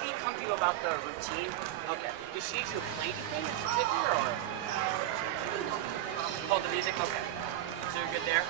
lady come to you about the routine? Okay. Did she need you to play anything in particular, or? Oh, the music? Okay. So you're good there?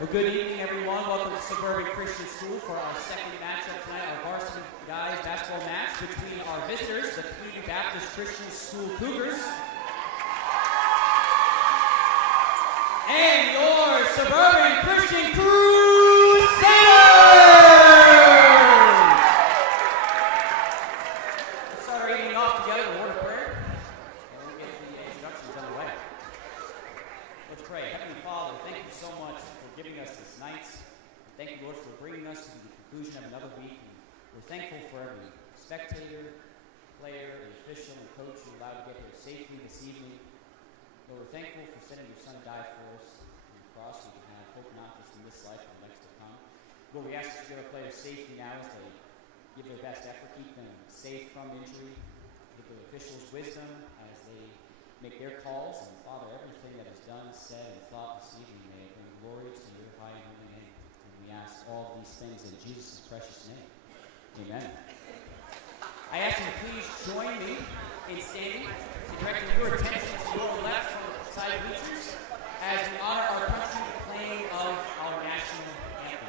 Well, good evening, everyone. Welcome to Suburban Christian School for our second matchup tonight, our varsity guys basketball match between our visitors, the Community Baptist Christian School Cougars, and your Suburban Christian Crusaders! Let's start our evening off together with a word of prayer, and we'll get the introductions underway. Let's pray. Heavenly Father, thank you so much for giving us this night. Thank you, Lord, for bringing us to the conclusion of another week. And we're thankful for every spectator, player, and official and coach who allowed to get here safely this evening. Lord, we're thankful for sending your Son to die for us on the cross. We can have hope not just in this life, but next to come. Lord, we ask that you give our players safety now as they give their best effort, keep them safe from injury, give the officials wisdom as they make their calls. And Father, everything that is done, said, and thought this evening, may it bring glory to your high and holy name. And we ask all these things in Jesus' precious name. Amen. I ask you to please join me in standing and directing your attention to your left from the side bleachers as we honor our country with the playing of our national anthem.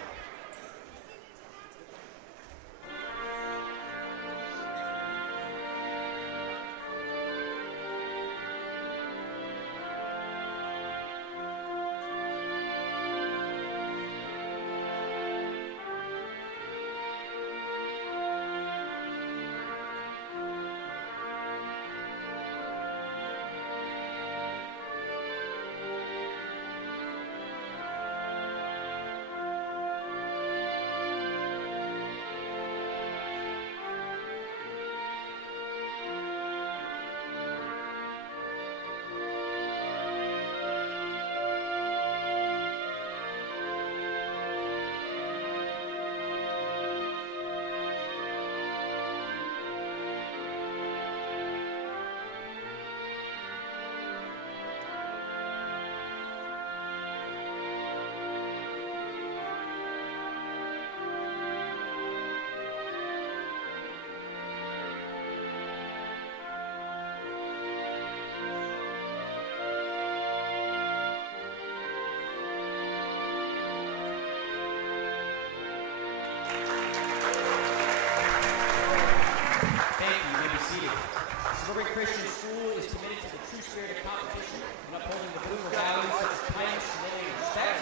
Suburban Christian School is committed to the true spirit of competition and upholding the biblical values such as kindness, humility, and respect.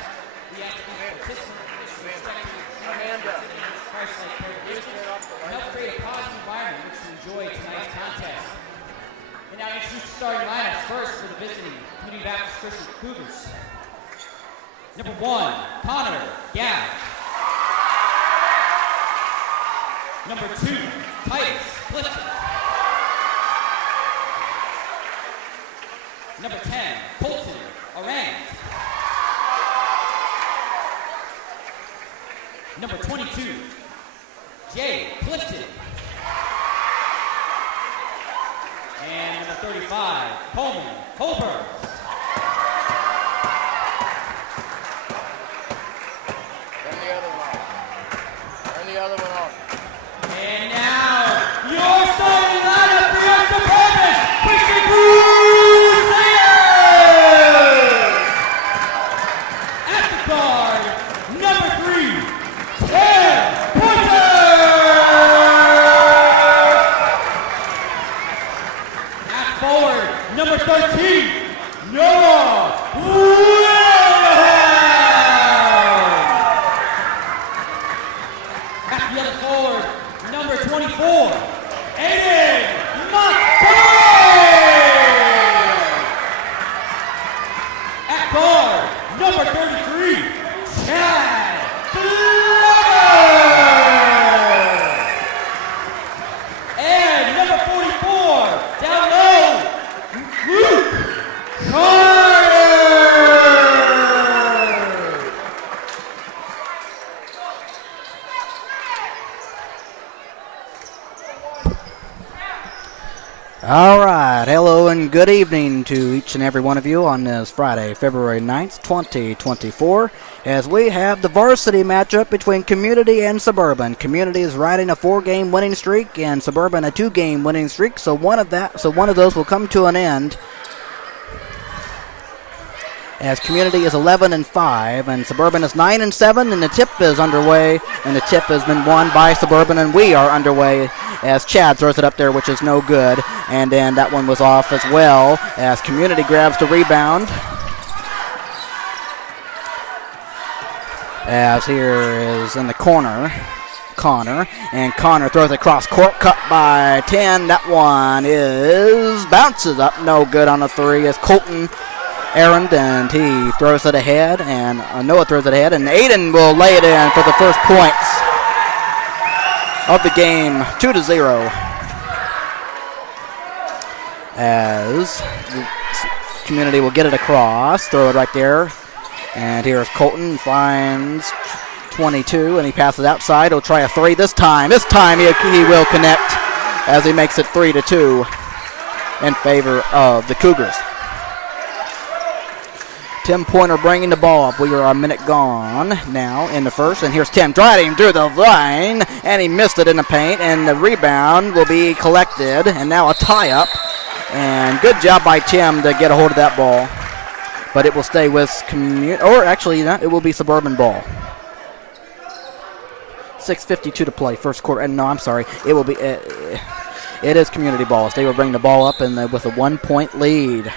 We ask that each participant respect Christ-like characteristics and help create a positive environment in which to enjoy tonight's contest. And now introduce the starting lineups first for the visiting Community Baptist Christian Cougars. Number 1, Connor Gav. Number 2, Titus Clifton. Number 10, Colton Arand. Number 22, Jay Clifton. And number 35, Coleman Holberg. Turn the other one on. And now, your starting lineup for your Suburban Christian Crusaders! At the guard, number 3, Ted Pointer! At forward, number 13, Noah Wilhelm! At the other forward, number 24, Aiden Montgomery! At guard, number 33, Chad Glover! And number 44, down low, Luke Carter! All right, hello and good evening to each and every one of you on this Friday, February 9th, 2024, as we have the varsity matchup between Community and Suburban. Community is riding a 4-game winning streak and Suburban a 2-game winning streak, so one of those will come to an end as Community is 11-5 and Suburban is 9-7, and the tip is underway, and the tip has been won by Suburban, and we are underway as Chad throws it up there, which is no good, and then that one was off as well as Community grabs the rebound. As here is in the corner, Connor, and Connor throws it across court, cut by 10. That one bounces up, no good on a three as Colton Errand, and he throws it ahead, and Noah throws it ahead, and Aiden will lay it in for the first points of the game, 2-0. As the Community will get it across, throw it right there, and here's Colton, finds 22, and he passes outside. He'll try a three this time. This time he will connect as he makes it 3-2 in favor of the Cougars. Tim Pointer bringing the ball up. We are a minute gone now in the first, and here's Tim driving through the line, and he missed it in the paint, and the rebound will be collected, and now a tie-up, and good job by Tim to get a hold of that ball, but it will stay with it will be Suburban ball. 6:52 to play, first quarter, and no, I'm sorry, it will be, it is Community ball. They will bring the ball up and with a 1-point lead.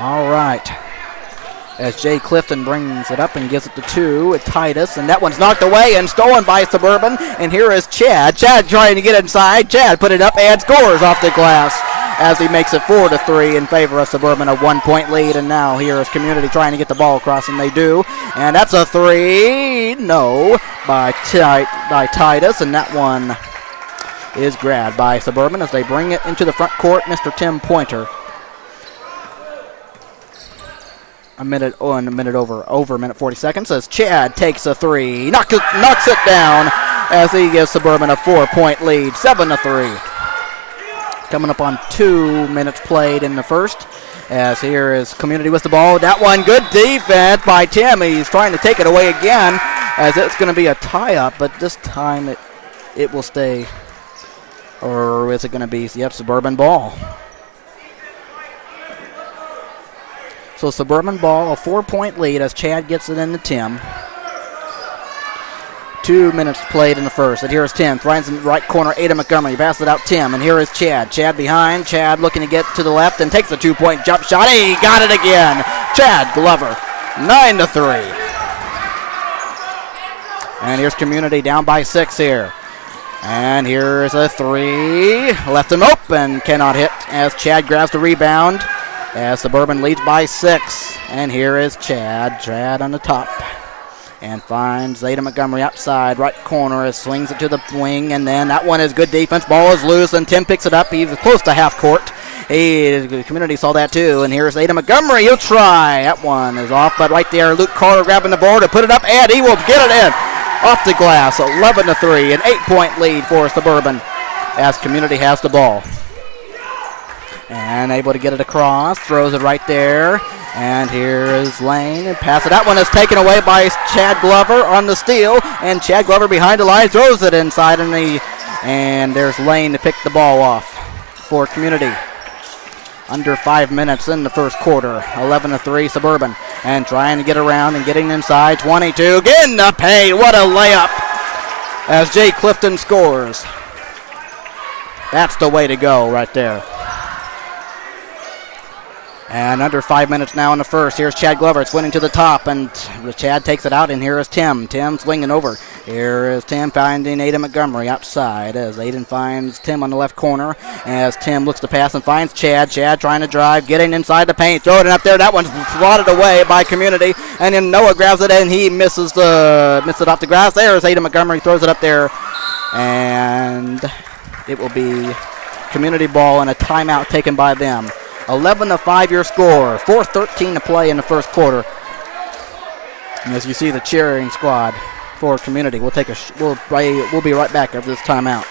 All right. As Jay Clifton brings it up and gives it to 2 at Titus, and that one's knocked away and stolen by Suburban. And here is Chad. Chad trying to get inside. Chad put it up and scores off the glass as he makes it 4-3 in favor of Suburban, a 1-point lead. And now here is Community trying to get the ball across, and they do. And that's a three. No, by Titus, and that one is grabbed by Suburban as they bring it into the front court. Mr. Tim Pointer. A minute over a minute 40 seconds as Chad takes a three, knocks it down as he gives Suburban a 4-point lead, 7-3. Coming up on 2 minutes played in the first, as here is Community with the ball. That one, good defense by Tim. He's trying to take it away again as it's going to be a tie-up, but this time it will stay, or is it going to be, Suburban ball. So Suburban ball, a 4-point lead as Chad gets it into Tim. 2 minutes played in the first. And here's Tim, finds in the right corner, Ada Montgomery, passes it out Tim, and here is Chad. Chad behind, Chad looking to get to the left and takes the 2-point jump shot. He got it again. Chad Glover, 9-3. And here's Community down by 6 here. And here's a three, left him open, cannot hit as Chad grabs the rebound. As Suburban leads by 6. And here is Chad. Chad on the top. And finds Ada Montgomery outside. Right corner. Swings it to the wing. And then that one is good defense. Ball is loose. And Tim picks it up. He's close to half court. The Community saw that too. And here's Ada Montgomery. He'll try. That one is off. But right there, Luke Carter grabbing the board to put it up. And he will get it in. Off the glass. 11-3. An 8-point lead for Suburban as Community has the ball. And able to get it across, throws it right there. And here is Lane, and pass it. That one is taken away by Chad Glover on the steal. And Chad Glover behind the line throws it inside, and there's Lane to pick the ball off for Community. Under 5 minutes in the first quarter, 11-3 Suburban. And trying to get around and getting inside, 22. Getting the paint, what a layup as Jay Clifton scores. That's the way to go right there. And under 5 minutes now in the first. Here's Chad Glover. It's winning to the top, and Chad takes it out, and here is Tim. Tim swinging over. Here is Tim finding Aiden Montgomery outside as Aiden finds Tim on the left corner as Tim looks to pass and finds Chad. Chad trying to drive, getting inside the paint, throwing it up there. That one's swatted away by Community, and then Noah grabs it, and he misses it off the grass. There's Aiden Montgomery, throws it up there, and it will be Community ball and a timeout taken by them. 11-5 your score. 4:13 to play in the first quarter. And as you see the cheering squad for Community, we'll be right back after this timeout.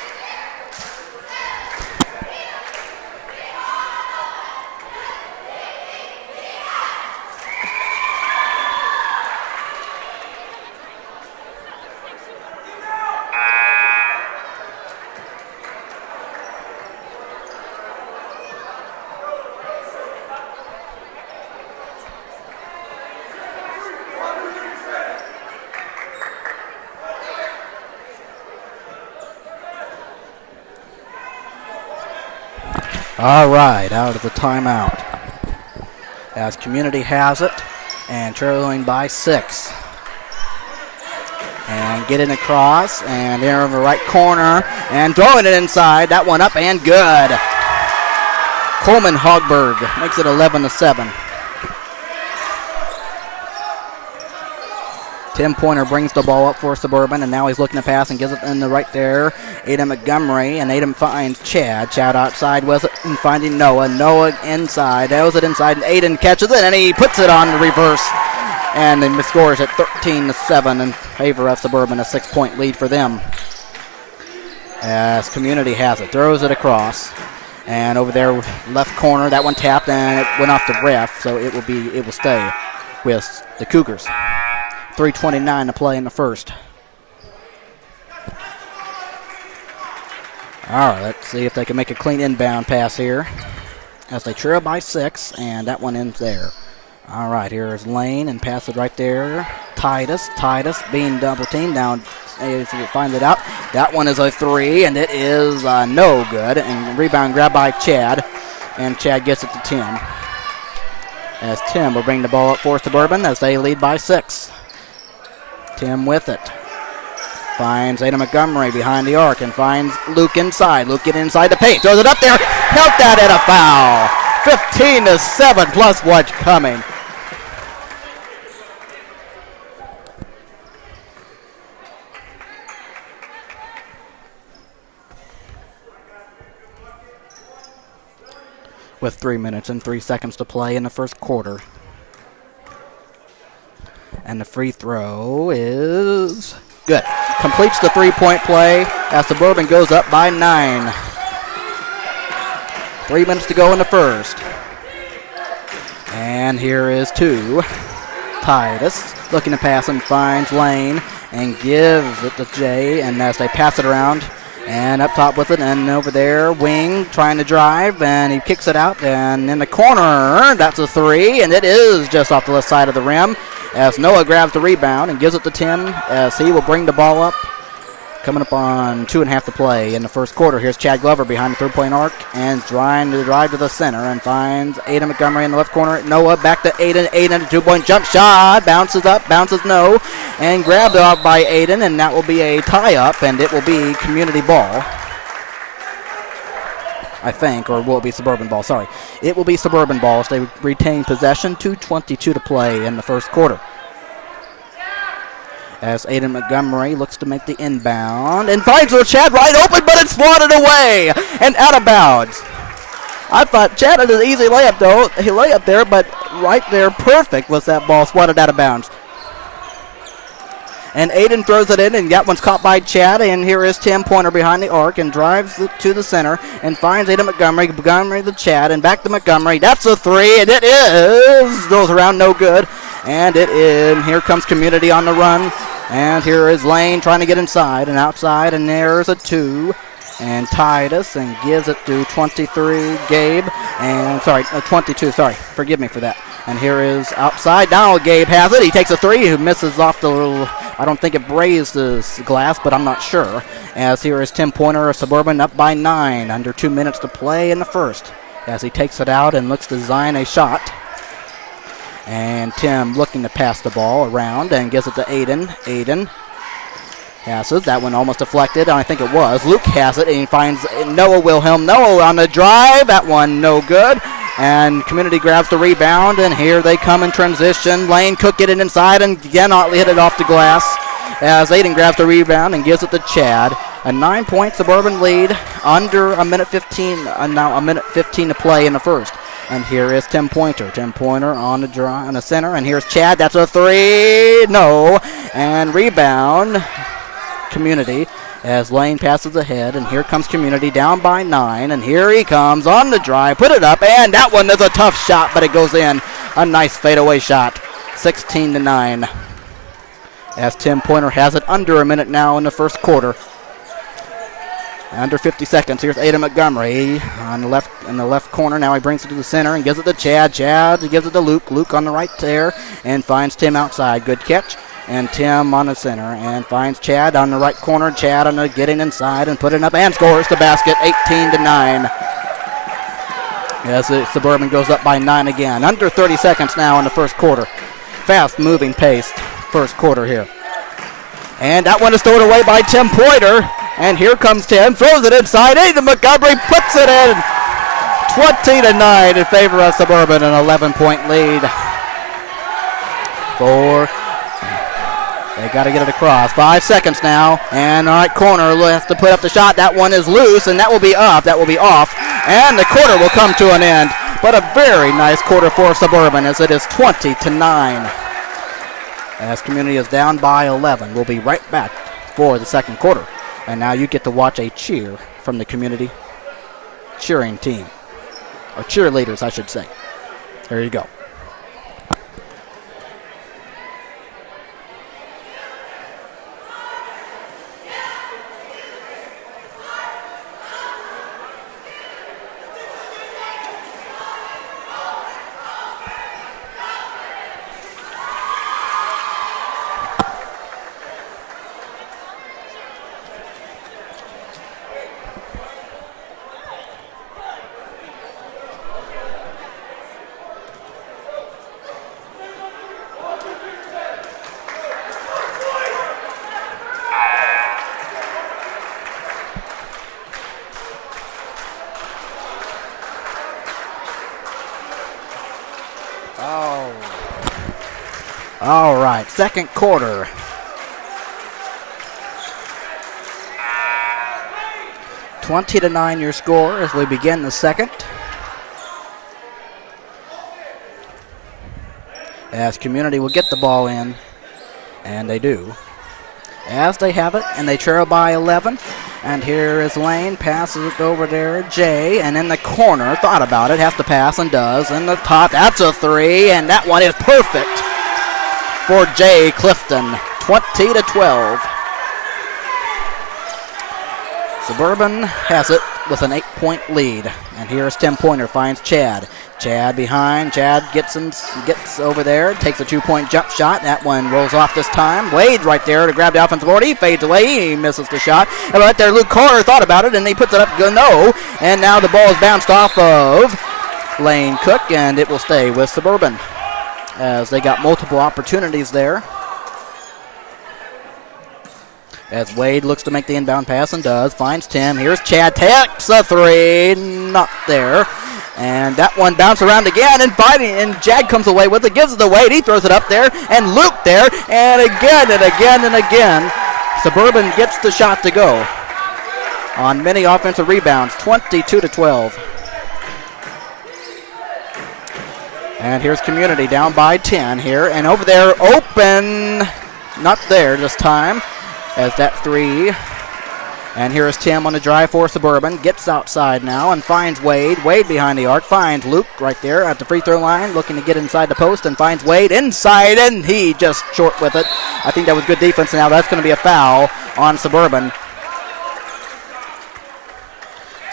All right, out of the timeout. As Community has it, and trailing by 6. And getting across, and there in the right corner, and throwing it inside. That one up and good. Coleman Hogberg makes it 11-7. Tim Pointer brings the ball up for Suburban, and now he's looking to pass and gives it in the right there. Aiden Montgomery, and Aiden finds Chad. Chad outside with it and finding Noah. Noah inside, throws it inside, and Aiden catches it, and he puts it on the reverse. And then scores at 13-7 in favor of Suburban, a 6-point lead for them. As Community has it, throws it across. And over there, left corner, that one tapped, and it went off the ref, so it will stay with the Cougars. 3:29 to play in the first. All right, let's see if they can make a clean inbound pass here as they trail by 6, and that one ends there. All right, here's Lane, and pass it right there. Titus being double teamed down. Finds it out. That one is a 3, and it is no good. And rebound grabbed by Chad, and Chad gets it to Tim. As Tim will bring the ball up for Suburban as they lead by 6. Tim with it. Finds Aiden Montgomery behind the arc and finds Luke inside. Luke getting inside the paint. Throws it up there. Count that at a foul. 15-7 plus what's coming. With 3 minutes and 3 seconds to play in the first quarter. And the free throw is good. Completes the 3-point play as Suburban goes up by 9. 3 minutes to go in the first. And here is 2. Titus looking to pass and finds Lane and gives it to Jay. And as they pass it around and up top with it, and over there, Wing trying to drive, and he kicks it out. And in the corner, that's a 3, and it is just off the left side of the rim. As Noah grabs the rebound and gives it to Tim as he will bring the ball up. Coming up on 2.5 to play in the first quarter. Here's Chad Glover behind the 3-point arc and trying to drive to the center and finds Aiden Montgomery in the left corner. Noah back to Aiden. Aiden, a 2-point jump shot. Bounces up, bounces no, and grabbed out by Aiden, and that will be a tie-up, and it will be Community ball. I think, or will it be Suburban ball? Sorry. It will be Suburban ball as they retain possession. 2:22 to play in the first quarter. As Aiden Montgomery looks to make the inbound and finds Chad wide open, but it's swatted away and out of bounds. I thought Chad had an easy layup, though. He lay up there, but right there, perfect was that ball swatted out of bounds. And Aiden throws it in, and that one's caught by Chad. And here is Tim Pointer behind the arc and drives it to the center and finds Aiden Montgomery. Montgomery to Chad and back to Montgomery. That's a 3, and it is. Goes around, no good. And it is. Here comes Community on the run. And here is Lane trying to get inside and outside. And there's a 2. And Titus and gives it to 23, Gabe. And, 22, forgive me for that. And here is outside. Now Gabe has it. He takes a 3. Who misses off the little, I don't think it grazed the glass, but I'm not sure. As here is Tim Pointer of Suburban up by 9. Under 2 minutes to play in the first. As he takes it out and looks to design a shot. And Tim looking to pass the ball around and gives it to Aiden. Aiden passes. That one almost deflected. I think it was. Luke has it, and he finds Noah Wilhelm. Noah on the drive. That one no good. And Community grabs the rebound, and here they come in transition. Lane Cook get it inside and cannot hit it off the glass as Aiden grabs the rebound and gives it to Chad. A 9-point Suburban lead under a minute 15. Now a minute 15 to play in the first. And here is Tim Pointer. Tim Pointer on the draw on the center, and here's Chad. That's a 3. No. And rebound Community as Lane passes ahead, and here comes Community down by 9, and here he comes on the drive, put it up, and that one is a tough shot, but it goes in. A nice fadeaway shot. 16-9. As Tim Pointer has it under a minute now in the first quarter. Under 50 seconds. Here's Aiden Montgomery on the left in the left corner. Now he brings it to the center and gives it to Chad. Chad gives it to Luke. Luke on the right there and finds Tim outside. Good catch. And Tim on the center and finds Chad on the right corner. Chad on the getting inside and putting up and scores the basket. 18-9. As the Suburban goes up by 9 again. Under 30 seconds now in the first quarter. Fast-moving pace first quarter here. And that one is thrown away by Tim Pointer. And here comes Tim, throws it inside. Aidan Montgomery puts it in. 20-9 in favor of Suburban, an 11-point lead. They got to get it across. 5 seconds now. And all right, corner has to put up the shot. That one is loose, and that will be up. That will be off. And the quarter will come to an end. But a very nice quarter for Suburban as it is 20-9. As Community is down by 11. We'll be right back for the second quarter. And now you get to watch a cheer from the Community cheering team. Or cheerleaders, I should say. Here you go. All right, second quarter. (20-9) your score as we begin the second. As Community will get the ball in, and they do. As they have it, and they trail by 11. And here is Lane, passes it over there, Jay, and in the corner, thought about it, has to pass and does. In the top, that's a three, and that one is perfect for Jay Clifton, 20-12. Suburban has it with an 8-point lead. And here's Tim Pointer, finds Chad. Chad behind, Chad gets over there, takes a 2-point jump shot. That one rolls off this time. Wade right there to grab the offensive board. He fades away, he misses the shot. And right there, Luke Carter thought about it, and he puts it up, no. And now the ball is bounced off of Lane Cook, and it will stay with Suburban, as they got multiple opportunities there. As Wade looks to make the inbound pass and does, finds Tim. Here's Chad, takes a three, not there. And that one bounced around again, and Jag comes away with it, gives it to Wade. He throws it up there, and Luke there, and again and again and again. Suburban gets the shot to go on many offensive rebounds, 22-12. And here's Community down by 10 here, and over there, open, not there this time, as that three. And here is Tim on the drive for Suburban, gets outside now and finds Wade. Wade behind the arc, finds Luke right there at the free throw line, looking to get inside the post, and finds Wade inside, and he just short with it. I think that was good defense. Now that's going to be a foul on Suburban.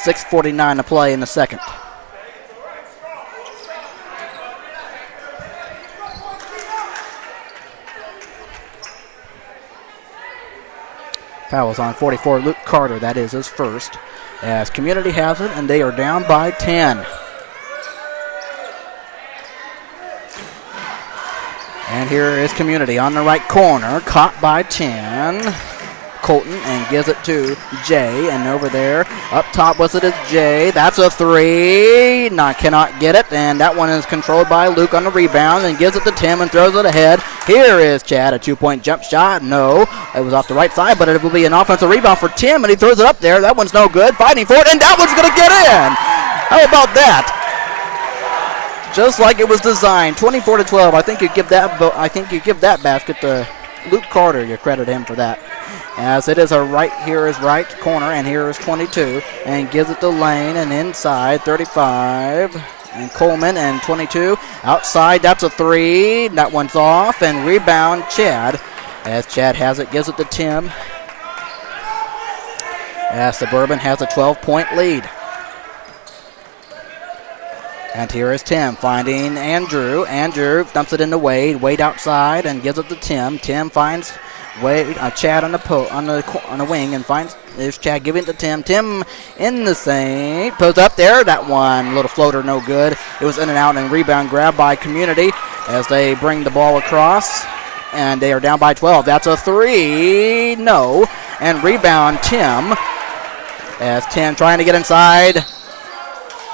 6:49 to play in the second. Foul is on 44, Luke Carter. That is his first. As Community has it, and they are down by 10. And here is Community on the right corner, caught by 10. Colton, and gives it to Jay, and over there up top with it is Jay. That's a three, cannot get it, and that one is controlled by Luke on the rebound, and gives it to Tim and throws it ahead. Here is Chad, a 2-point jump shot. No, it was off the right side, but it will be an offensive rebound for Tim, and he throws it up there. That one's no good, fighting for it, and that one's going to get in. How about that? Just like it was designed, 24-12. I think you give that basket to Luke Carter. You credit him for that. As it is here is right corner, and here is 22, and gives it to Lane, and inside 35, and Coleman, and 22 outside. That's a three. That one's off, and rebound Chad. As Chad has it, gives it to Tim. As Suburban has a 12-point lead. And here is Tim finding Andrew. Andrew dumps it into Wade. Wade outside and gives it to Tim. Tim finds Wade, Chad on the wing and finds there's Chad giving it to Tim. Tim in the same post up there. That one little floater, no good. It was in and out and rebound grab by Community as they bring the ball across, and they are down by 12. That's a three, no, and rebound Tim as Tim trying to get inside.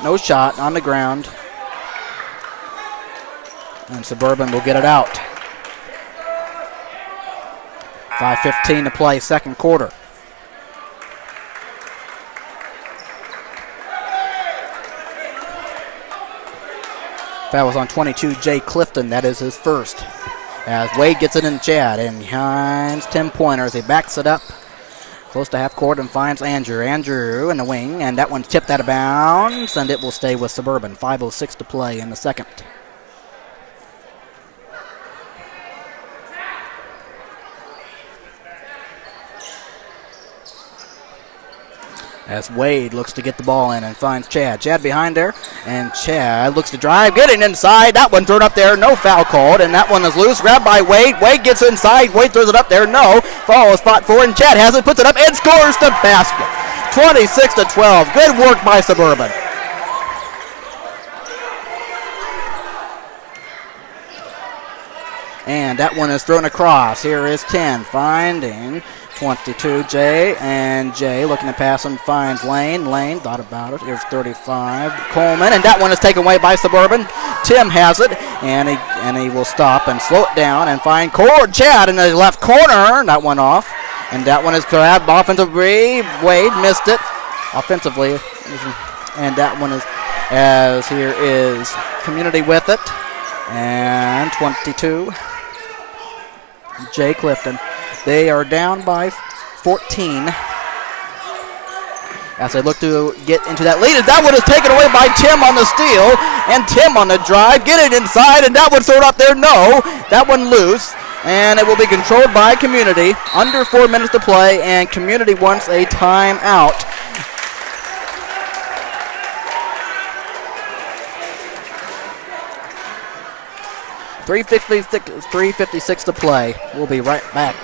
No shot on the ground, and Suburban will get it out. 5:15 to play, second quarter. Foul was on 22, Jay Clifton. That is his first. As Wade gets it in Chad and finds Tim Pointer as he backs it up close to half court and finds Andrew. Andrew in the wing, and that one's tipped out of bounds, and it will stay with Suburban. 5:06 to play in the second. As Wade looks to get the ball in and finds Chad. Chad behind there, and Chad looks to drive, getting inside. That one thrown up there, no foul called, and that one is loose. Grabbed by Wade. Wade gets inside. Wade throws it up there, no. Foul is fought for, and Chad has it, puts it up, and scores the basket. 26-12. Good work by Suburban. And that one is thrown across. Here is 10, finding 22, Jay, and Jay looking to pass and finds Lane. Lane thought about it. Here's 35, Coleman, and that one is taken away by Suburban. Tim has it, and he will stop and slow it down and find Chad in the left corner. That one off, and that one is grabbed offensively. Wade missed it offensively, and that one is, as here is Community with it, and 22, Jay Clifton. They are down by 14 as they look to get into that lead. That one is taken away by Tim on the steal, and Tim on the drive. Get it inside, and that one's thrown up there. No, that one loose, and it will be controlled by Community. Under 4 minutes to play, and Community wants a timeout. .356 to play. We'll be right back.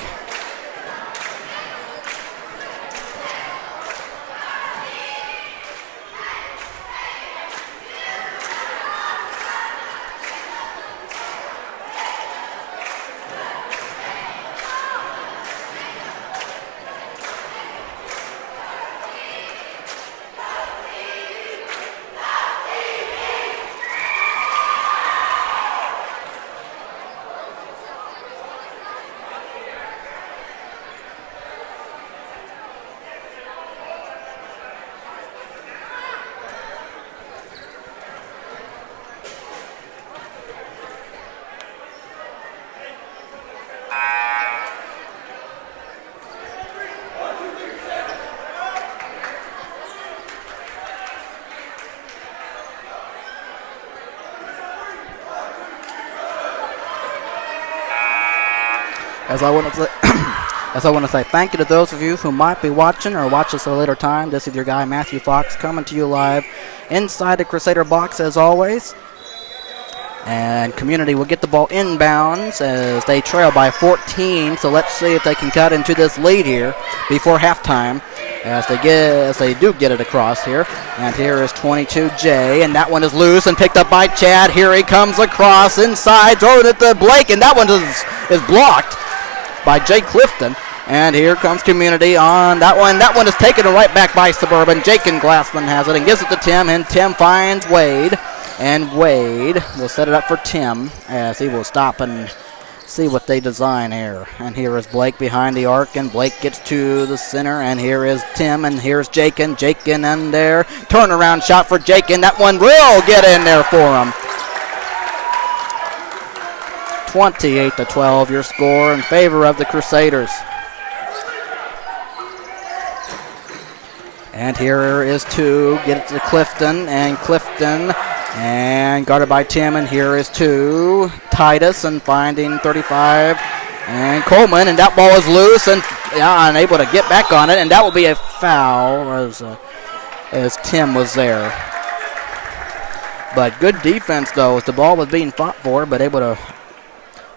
As I want to say thank you to those of you who might be watching or watch us at a later time. This is your guy, Matthew Fox, coming to you live inside the Crusader box as always. And Community will get the ball inbounds as they trail by 14. So let's see if they can cut into this lead here before halftime as they do get it across here. And here is 22 Jay, and that one is loose and picked up by Chad. Here he comes across inside, throwing it to Blake, and that one is blocked by Jay Clifton. And here comes Community on that one. That one is taken right back by Suburban. Jake and Glassman has it and gives it to Tim, and Tim finds Wade. And Wade will set it up for Tim as he will stop and see what they design here. And here is Blake behind the arc, and Blake gets to the center, and here is Tim, and here's Jakin. Jakin in there. Turnaround shot for Jakin. That one will get in there for him. 28-12, your score in favor of the Crusaders. And here is two. Get it to Clifton, and guarded by Tim, and here is two. Titus, and finding 35, and Coleman, and that ball is loose, and unable to get back on it, and that will be a foul as Tim was there. But good defense, though, as the ball was being fought for, but able to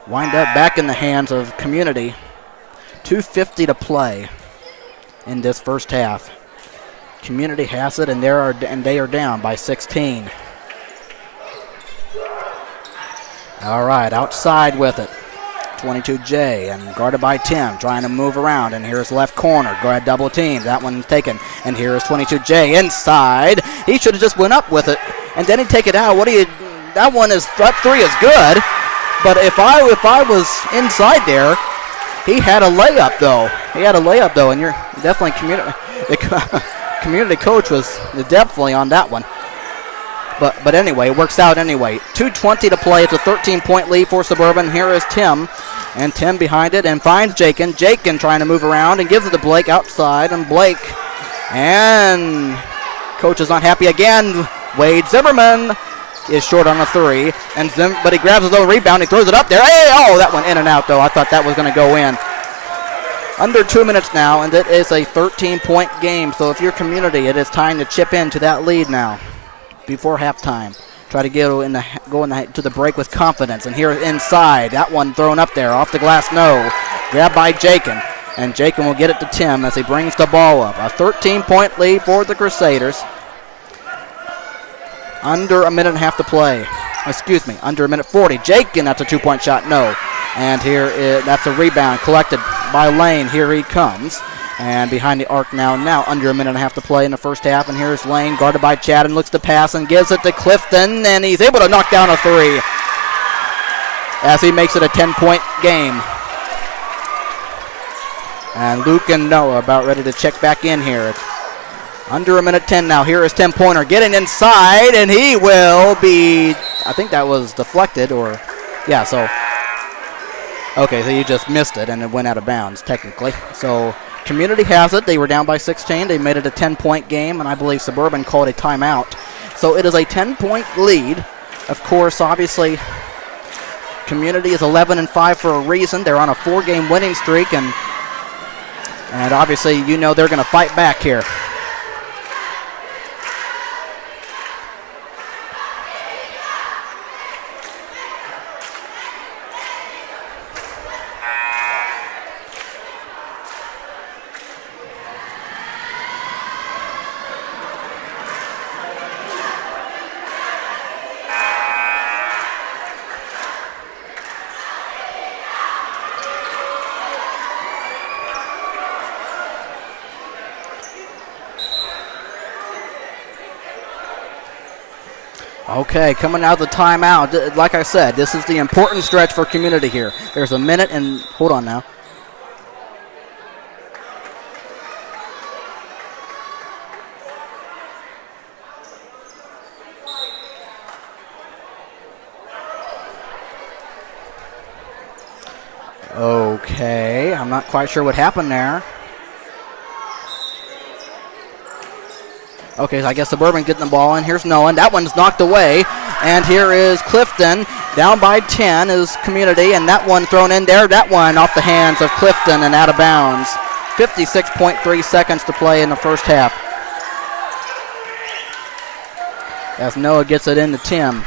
wind up back in the hands of Community. 2:50 to play in this first half. Community has it, and they are down by 16. All right, outside with it. 22J and guarded by Tim, trying to move around, and here's left corner. Go ahead, double team. That one's taken, and here's 22J inside. He should have just went up with it, and then he'd take it out. That one is, that three is good, but if I was inside there, he had a layup though. And you're definitely community coach was definitely on that one. But anyway, it works out anyway. 2:20 to play. It's a 13-point lead for Suburban. Here is Tim. And Tim behind it and finds Jakin. Jakin trying to move around and gives it to Blake outside. And Blake. And coach is not happy again. Wade Zimmerman is short on a three. But he grabs his own rebound. He throws it up there. Hey, that went in and out, though. I thought that was going to go in. Under 2 minutes now, and it is a 13-point game. So if you're community, it is time to chip into that lead now before halftime. Try to go to the break with confidence. And here inside, that one thrown up there, off the glass, no. Grabbed by Jakin, and Jakin will get it to Tim as he brings the ball up. A 13-point lead for the Crusaders. Under a minute and a half to play. Under a minute 40. Jakin, that's a two-point shot, no. And that's a rebound collected by Lane. Here he comes. And behind the arc now under a minute and a half to play in the first half. And here's Lane, guarded by Chad, and looks to pass and gives it to Clifton. And he's able to knock down a three as he makes it a 10-point game. And Luke and Noah about ready to check back in here. Under a minute 10 now. Here is 10-pointer getting inside, and he will be, I think that was deflected, or, yeah, so. Okay, so you just missed it, and it went out of bounds, technically. So community has it. They were down by 16. They made it a 10-point game, and I believe Suburban called a timeout. So it is a 10-point lead. Of course, obviously, community is 11-5 for a reason. They're on a 4-game winning streak, and obviously, they're going to fight back here. Okay, coming out of the timeout, like I said, this is the important stretch for community here. There's a minute and, hold on now. Okay, I'm not quite sure what happened there. Okay, so I guess Suburban getting the ball in. Here's Nolan. That one's knocked away. And here is Clifton. Down by 10 is community. And that one thrown in there. That one off the hands of Clifton and out of bounds. 56.3 seconds to play in the first half. As Noah gets it into Tim.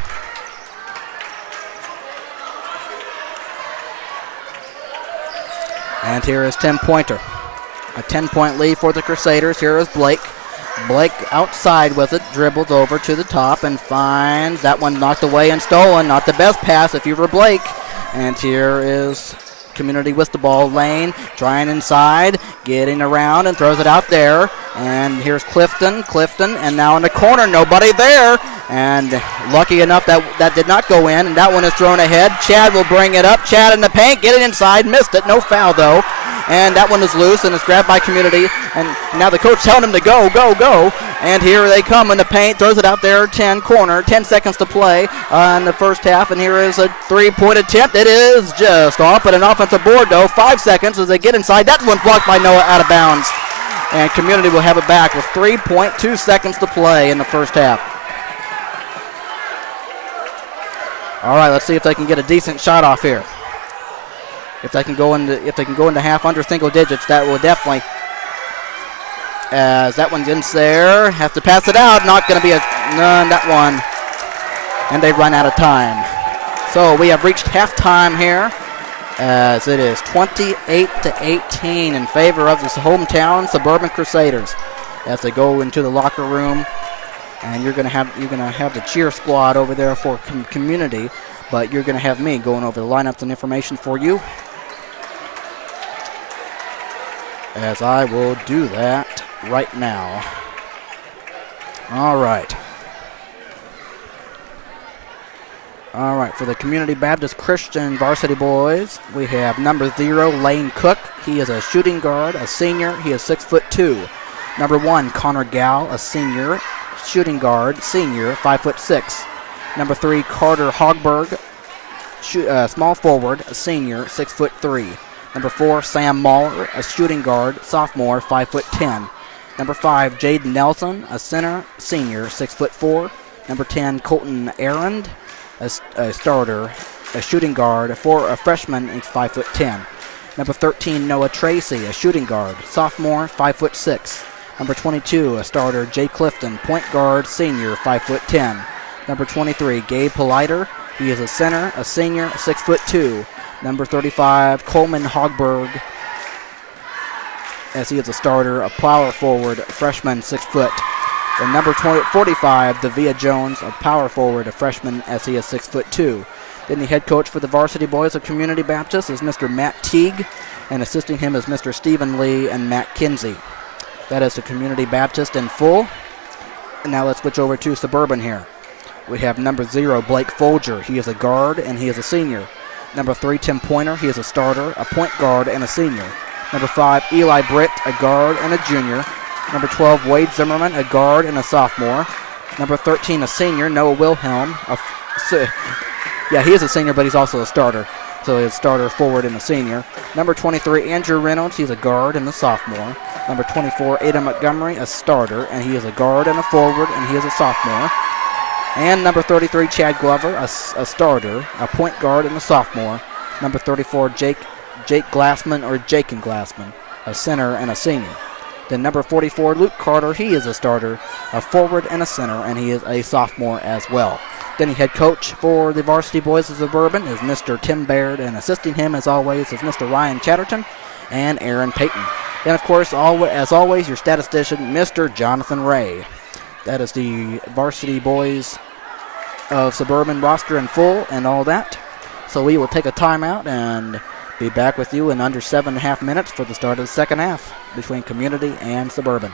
And here is Tim Pointer. A 10-point lead for the Crusaders. Here is Blake. Blake outside with it, dribbles over to the top and finds that one knocked away and stolen. Not the best pass if you were Blake. And here is community with the ball. Lane trying inside, getting around and throws it out there. And here's Clifton, and now in the corner, nobody there. And lucky enough that did not go in, and that one is thrown ahead. Chad will bring it up. Chad in the paint, get it inside, missed it. No foul though. And that one is loose and it's grabbed by community. And now the coach telling him to go. And here they come in the paint, throws it out there, 10 corner, 10 seconds to play in the first half. And here is a three-point attempt. It is just off, but an offensive board though. 5 seconds as they get inside. That one's blocked by Noah out of bounds. And community will have it back with 3.2 seconds to play in the first half. All right, let's see if they can get a decent shot off here. If they can go into half under single digits, that will definitely. As that one gets there, have to pass it out. Not going to be none. That one, and they run out of time. So we have reached halftime here as it is 28-18 in favor of this hometown Suburban Crusaders as they go into the locker room. And you're gonna have the cheer squad over there for community, but you're gonna have me going over the lineups and information for you, as I will do that right now. All right. All right, for the Community Baptist Christian Varsity Boys, we have number 0, Lane Cook. He is a shooting guard, a senior. He is 6'2". Number 1, Connor Gow, a senior, shooting guard, senior, 5'6". Number 3, Carter Hogberg, small forward, a senior, 6'3". Number 4, Sam Mahler, a shooting guard, sophomore, 5'10". Number 5, Jaden Nelson, a center, senior, 6'4". Number 10, Colton Arend, a starter, a shooting guard, a freshman, is 5'10". Number 13, Noah Tracy, a shooting guard, sophomore, 5'6". Number 22, a starter, Jay Clifton, point guard, senior, 5'10". Number 23, Gabe Politer, he is a center, a senior, 6'2". Number 35, Coleman Hogberg, as he is a starter, a power forward, a freshman, 6 foot. And number 45, Davia Jones, a power forward, a freshman, as he is 6'2". Then the head coach for the Varsity Boys of Community Baptist is Mr. Matt Teague, and assisting him is Mr. Stephen Lee and Matt Kinsey. That is the Community Baptist in full. And now let's switch over to Suburban here. We have number 0, Blake Folger. He is a guard, and he is a senior. Number 3, Tim Pointer. He is a starter, a point guard, and a senior. Number 5, Eli Britt, a guard and a junior. Number 12, Wade Zimmerman, a guard and a sophomore. Number 13, a senior, Noah Wilhelm. He is a senior, but he's also a starter. So he's a starter, forward, and a senior. Number 23, Andrew Reynolds. He's a guard and a sophomore. Number 24, Adam Montgomery, a starter, and he is a guard and a forward, and he is a sophomore. And number 33, Chad Glover, a starter, a point guard, and a sophomore. Number 34, Jake Glassman, or Jaken Glassman, a center and a senior. Then number 44, Luke Carter, he is a starter, a forward, and a center, and he is a sophomore as well. Then the head coach for the Varsity Boys of Suburban is Mr. Tim Baird, and assisting him, as always, is Mr. Ryan Chatterton and Aaron Payton. And, of course, as always, your statistician, Mr. Jonathan Ray. That is the Varsity Boys of Suburban roster in full and all that. So we will take a timeout and be back with you in under 7.5 minutes for the start of the second half between Community and Suburban.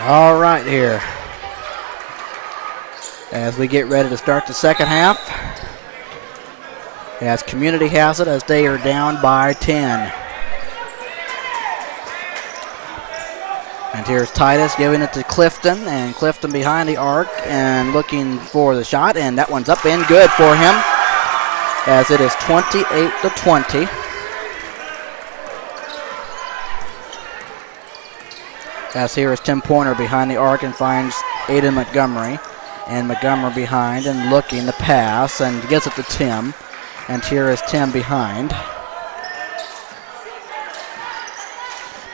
All right here. As we get ready to start the second half. As Community has it as they are down by 10. And here's Titus giving it to Clifton, and Clifton behind the arc and looking for the shot, and that one's up and good for him as it is 28-20. As here is Tim Pointer behind the arc and finds Aiden Montgomery, and Montgomery behind and looking to pass and gets it to Tim, and here is Tim behind.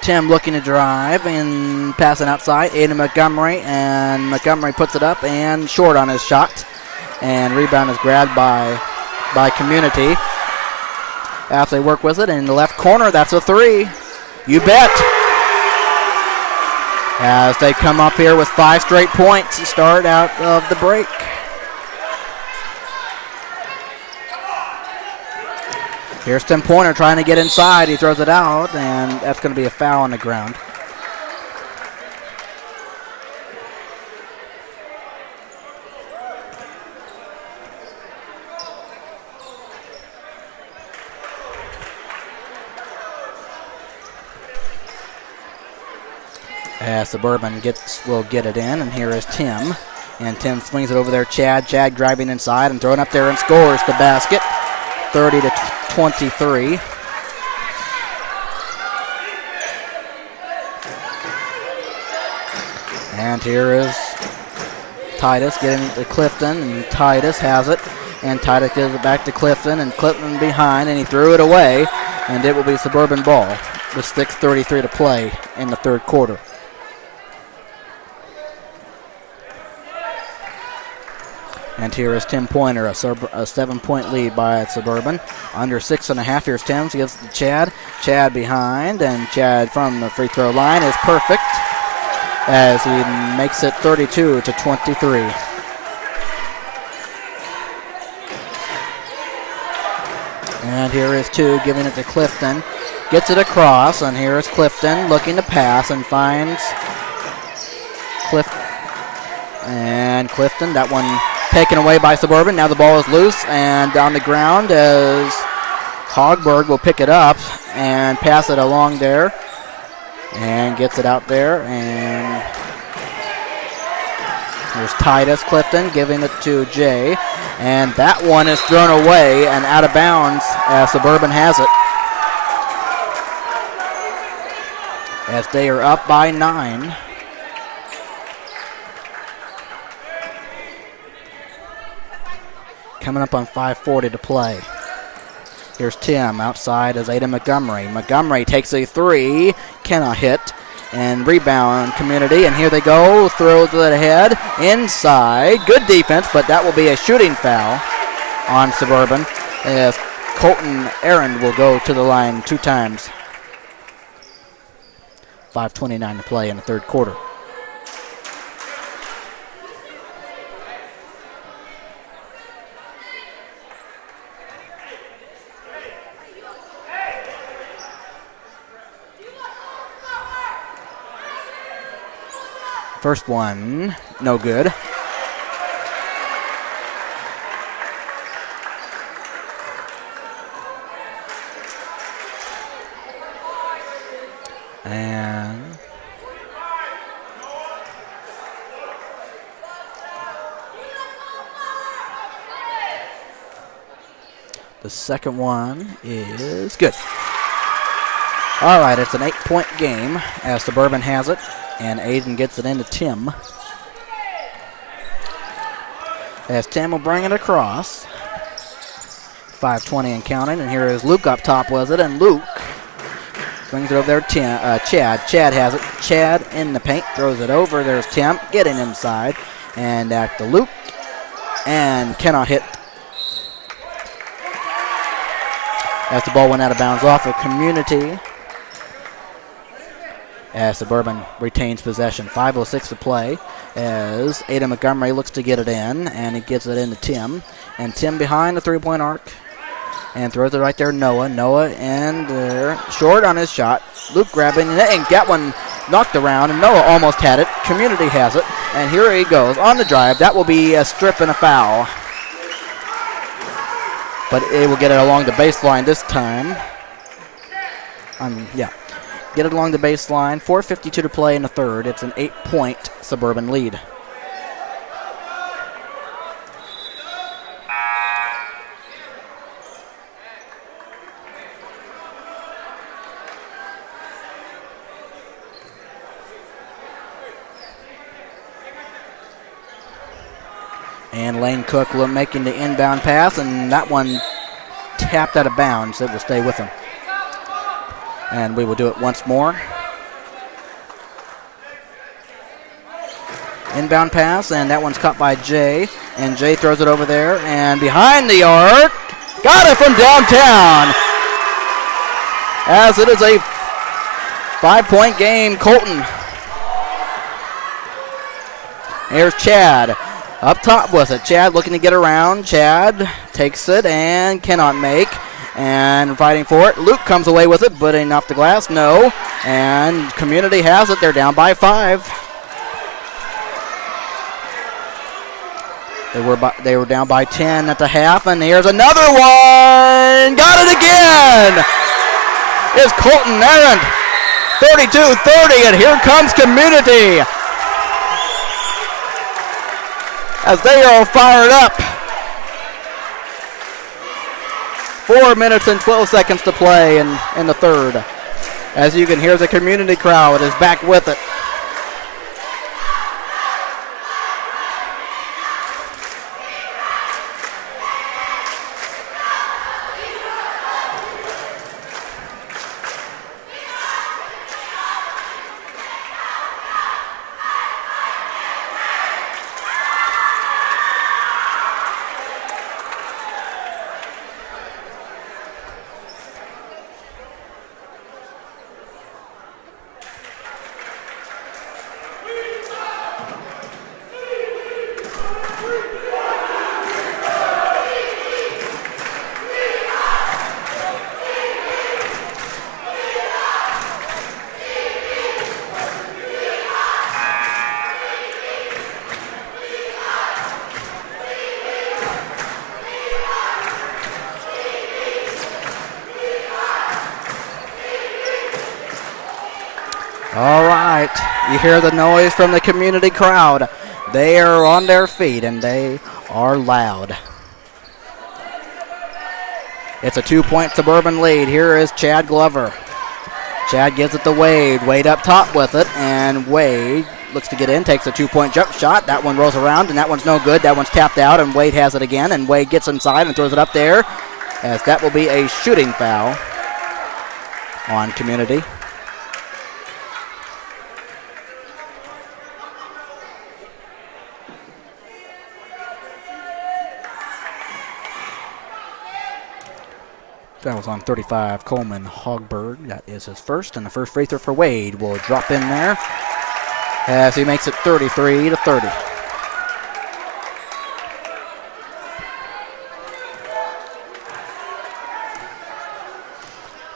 Tim looking to drive and passing outside. Aiden Montgomery, and Montgomery puts it up and short on his shot. And rebound is grabbed by Community. As they work with it in the left corner, that's a three. You bet. As they come up here with 5 straight points to start out of the break. Here's Tim Pointer trying to get inside. He throws it out, and that's going to be a foul on the ground. As Suburban will get it in, and here is Tim. And Tim swings it over there. Chad driving inside and throwing up there and scores the basket. 30-23. And here is Titus getting it to Clifton, and Titus has it. And Titus gives it back to Clifton, and Clifton behind, and he threw it away. And it will be Suburban ball with 6:33 to play in the third quarter. And here is Tim Pointer, a 7-point lead by Suburban. Under 6.5, here's Tim. He gives it to Chad. Chad behind, and Chad from the free throw line is perfect as he makes it 32-23. And here is 2 giving it to Clifton. Gets it across, and here is Clifton looking to pass and finds Clifton. And Clifton, that one taken away by Suburban. Now the ball is loose and on the ground as Hogberg will pick it up and pass it along there and gets it out there. And here's Titus Clifton giving it to Jay. And that one is thrown away and out of bounds as Suburban has it. As they are up by 9. Coming up on 5:40 to play. Here's Tim outside as Aiden Montgomery. Montgomery takes a 3, cannot hit, and rebound Community. And here they go, throws it ahead, inside. Good defense, but that will be a shooting foul on Suburban as Colton Aaron will go to the line 2 times. 5:29 to play in the third quarter. First one, no good. And the second one is good. All right, it's an 8-point game as Suburban has it. And Aiden gets it into Tim. As Tim will bring it across. 5:20 and counting. And here is Luke up top with it. And Luke brings it over there. Chad. Chad has it. Chad in the paint. Throws it over. There's Tim getting inside. And back to Luke. And cannot hit. As the ball went out of bounds off of Community. As Suburban retains possession. 5:06 to play as Aiden Montgomery looks to get it in, and he gets it into Tim. And Tim behind the three-point arc and throws it right there. Noah in there, short on his shot. Luke grabbing it and got one knocked around, and Noah almost had it. Community has it, and here he goes on the drive. That will be a strip and a foul. But it will get it along the baseline this time. Get it along the baseline. 4:52 to play in the third. It's an 8-point Suburban lead. And Lane Cook making the inbound pass, and that one tapped out of bounds. It will stay with him. And we will do it once more. Inbound pass, and that one's caught by Jay. And Jay throws it over there, and behind the arc. Got it from downtown. As it is a 5-point game, Colton. Here's Chad. Up top with it. Chad looking to get around. Chad takes it and cannot make. And fighting for it. Luke comes away with it, but ain't off the glass. No. And Community has it. They're down by 5. They were down by 10 at the half. And here's another one. Got it again. It's Colton Aaron. 32-30. And here comes Community. As they are fired up. 4 minutes and 12 seconds to play in the third. As you can hear, the Community crowd is back with it. All right, you hear the noise from the Community crowd. They are on their feet and they are loud. It's a 2-point Suburban lead. Here is Chad Glover. Chad gives it to Wade. Wade up top with it, and Wade looks to get in, takes a 2-point jump shot. That one rolls around, and that one's no good. That one's tapped out, and Wade has it again, and Wade gets inside and throws it up there, as that will be a shooting foul on Community. That was on 35, Coleman Hogberg. That is his first, and the first free throw for Wade will drop in there as he makes it 33-30.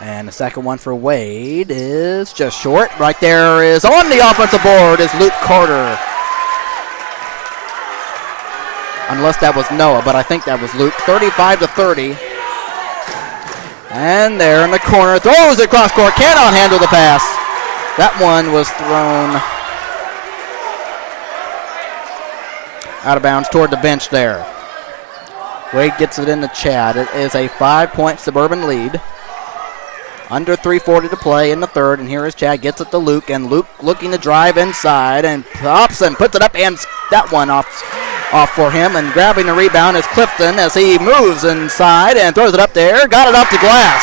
And the second one for Wade is just short. Right there is on the offensive board is Luke Carter. Unless that was Noah, but I think that was Luke. 35-30. And there in the corner, throws it cross court, cannot handle the pass. That one was thrown out of bounds toward the bench there. Wade gets it into Chad. It is a 5-point Suburban lead. Under 3:40 to play in the third, and here is Chad, gets it to Luke, and Luke looking to drive inside and pops and puts it up, and that one off for him, and grabbing the rebound is Clifton as he moves inside and throws it up there. Got it off the glass.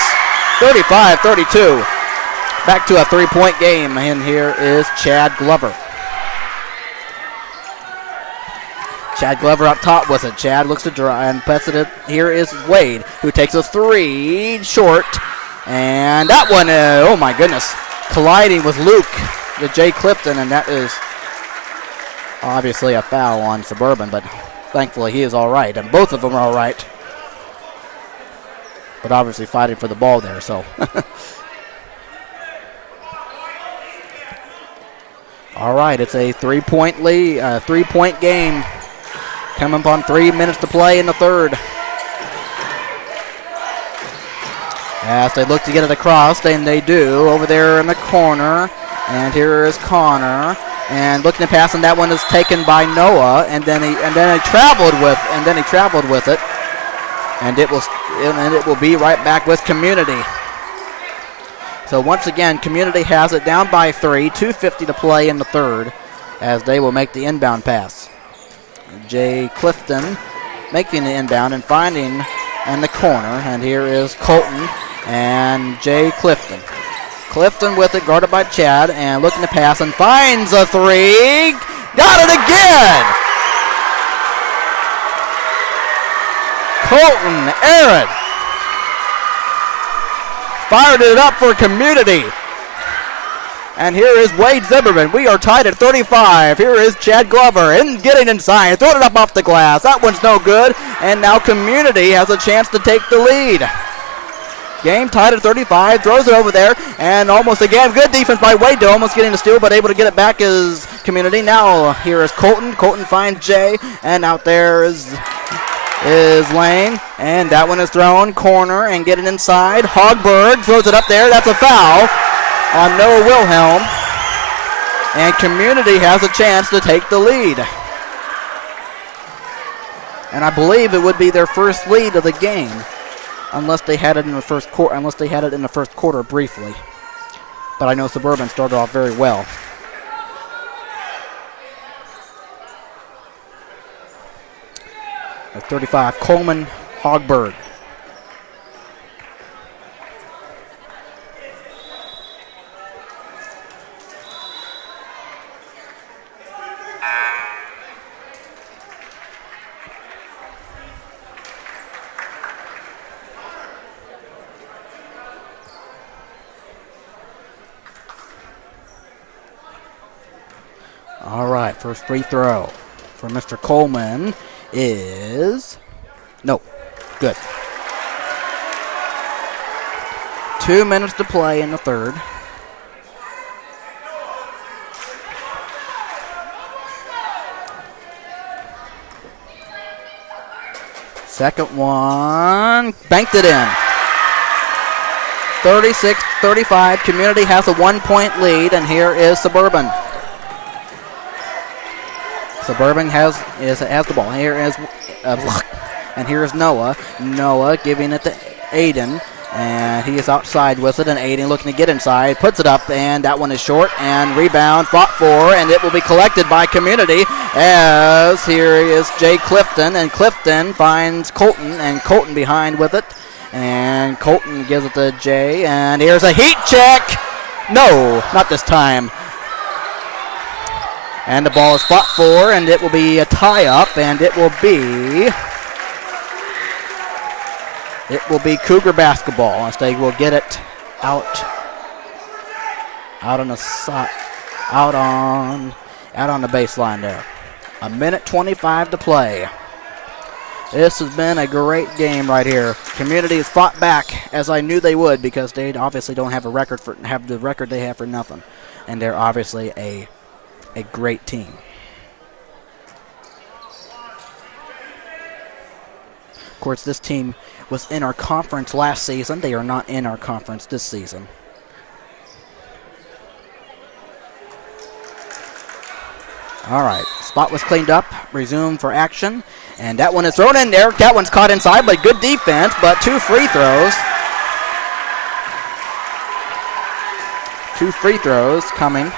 35-32. Back to a 3-point game, and here is Chad Glover. Chad Glover up top with it. Chad looks to drive and puts it. Here is Wade, who takes a 3 short, and that one, oh my goodness, colliding with Luke, the Jay Clifton, and that is obviously a foul on Suburban, but thankfully he is all right, and both of them are all right. But obviously fighting for the ball there, so. All right, it's a 3-point lead, 3-point game. Coming up on 3 minutes to play in the third. As they look to get it across, and they do over there in the corner. And here is Connor, and looking to pass, and that one is taken by Noah, and then he traveled with it, and it will be right back with Community. So once again, Community has it down by 3, 2:50 to play in the third, as they will make the inbound pass. Jay Clifton making the inbound and finding in the corner, and here is Colton and Jay Clifton. Clifton with it, guarded by Chad, and looking to pass, and finds a three. Got it again! Colton Aaron fired it up for Community. And here is Wade Zimmerman. We are tied at 35. Here is Chad Glover and getting inside, throwing it up off the glass. That one's no good, and now Community has a chance to take the lead. Game tied at 35, throws it over there, and almost again, good defense by Wade, almost getting the steal, but able to get it back is Community. Now here is Colton. Colton finds Jay, and out there is Lane, and that one is thrown, corner, and getting inside. Hogberg throws it up there. That's a foul on Noah Wilhelm, and Community has a chance to take the lead. And I believe it would be their first lead of the game. Unless they had it in the first quarter, briefly. But I know Suburban started off very well. At 35, Coleman Hogberg. All right, first free throw for Mr. Coleman is no good. 2 minutes to play in the third. Second one, banked it in. 36-35, Community has a 1-point lead, and here is Suburban. Suburban has the ball. Here is and here is Noah. Noah giving it to Aiden, and he is outside with it, and Aiden looking to get inside, puts it up, and that one is short, and rebound fought for, and it will be collected by Community, as here is Jay Clifton, and Clifton finds Colton, and Colton behind with it, and Colton gives it to Jay, and here's a heat check. No, not this time. And the ball is fought for, and it will be a tie-up, and it will be Cougar basketball as they will get it out on the baseline there. 1:25 to play. This has been a great game right here. Community has fought back, as I knew they would, because they obviously don't have the record they have for nothing, and they're obviously a great team. Of course, this team was in our conference last season. They are not in our conference this season. All right, spot was cleaned up, resumed for action, and that one is thrown in there. That one's caught inside, but good defense, but 2 free throws. 2 free throws coming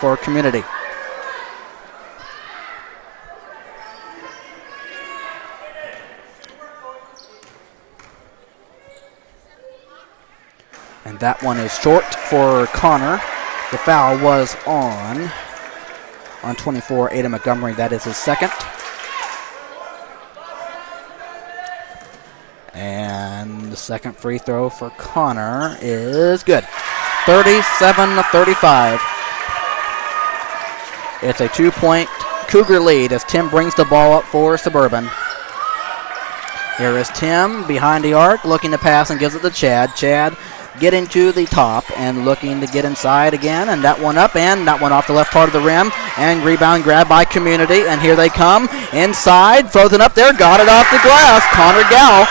for Community. And that one is short for Connor. The foul was on 24, Aiden Montgomery. That is his second. And the second free throw for Connor is good. 37-35. It's a 2-point Cougar lead as Tim brings the ball up for Suburban. Here is Tim behind the arc, looking to pass and gives it to Chad. Chad getting to the top and looking to get inside again, and that one up, and that one off the left part of the rim, and rebound grab by Community, and here they come inside, frozen up there, got it off the glass. Connor Gow,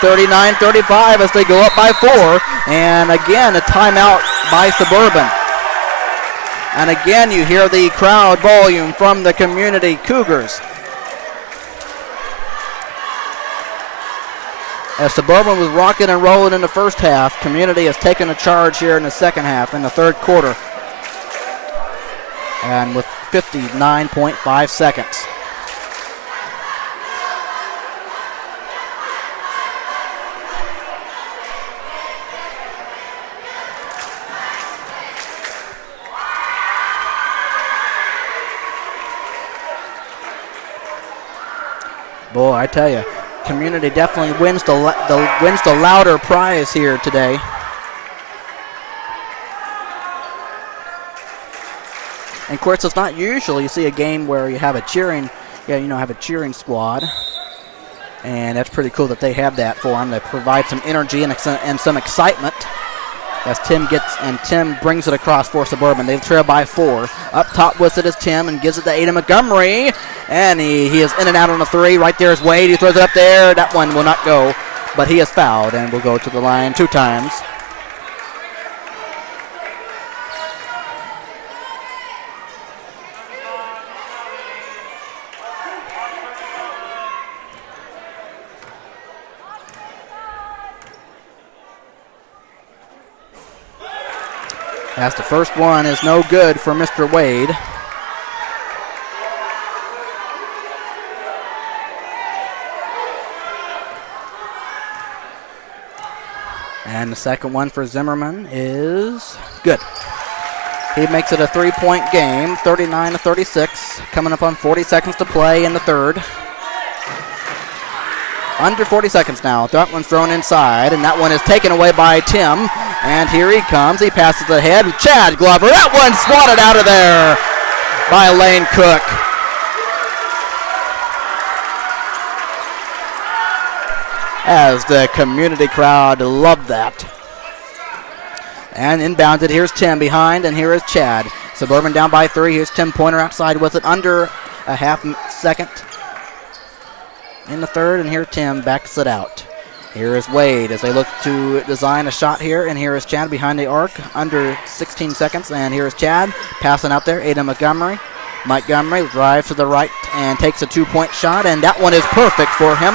39-35 as they go up by 4, and again a timeout by Suburban. And again you hear the crowd volume from the Community Cougars. As Suburban was rocking and rolling in the first half, Community has taken a charge here in the second half, in the third quarter. And with 59.5 seconds. Boy, I tell you, Community definitely wins the louder prize here today. And of course, it's not usual you see a game where you have a cheering, have a cheering squad, and that's pretty cool that they have that for them. They provide some energy and some excitement as Tim brings it across for Suburban. They trail by 4. Up top with it is Tim and gives it to Aiden Montgomery. And he is in and out on the 3. Right there is Wade. He throws it up there. That one will not go, but he is fouled and will go to the line 2 times. As the first one is no good for Mr. Wade. And the second one for Zimmerman is good. He makes it a 3-point game, 39-36, coming up on 40 seconds to play in the third. Under 40 seconds now. That one's thrown inside, and that one is taken away by Tim. And here he comes. He passes ahead. Chad Glover. That one swatted out of there by Lane Cook. As the Community crowd loved that. And inbounded. Here's Tim behind, and here is Chad. Suburban down by 3. Here's Tim Pointer outside with it. Under a half second in the third, and here Tim backs it out. Here is Wade as they look to design a shot here, and here is Chad behind the arc, under 16 seconds, and here is Chad passing out there. Aiden Montgomery. Montgomery drives to the right and takes a 2-point shot, and that one is perfect for him.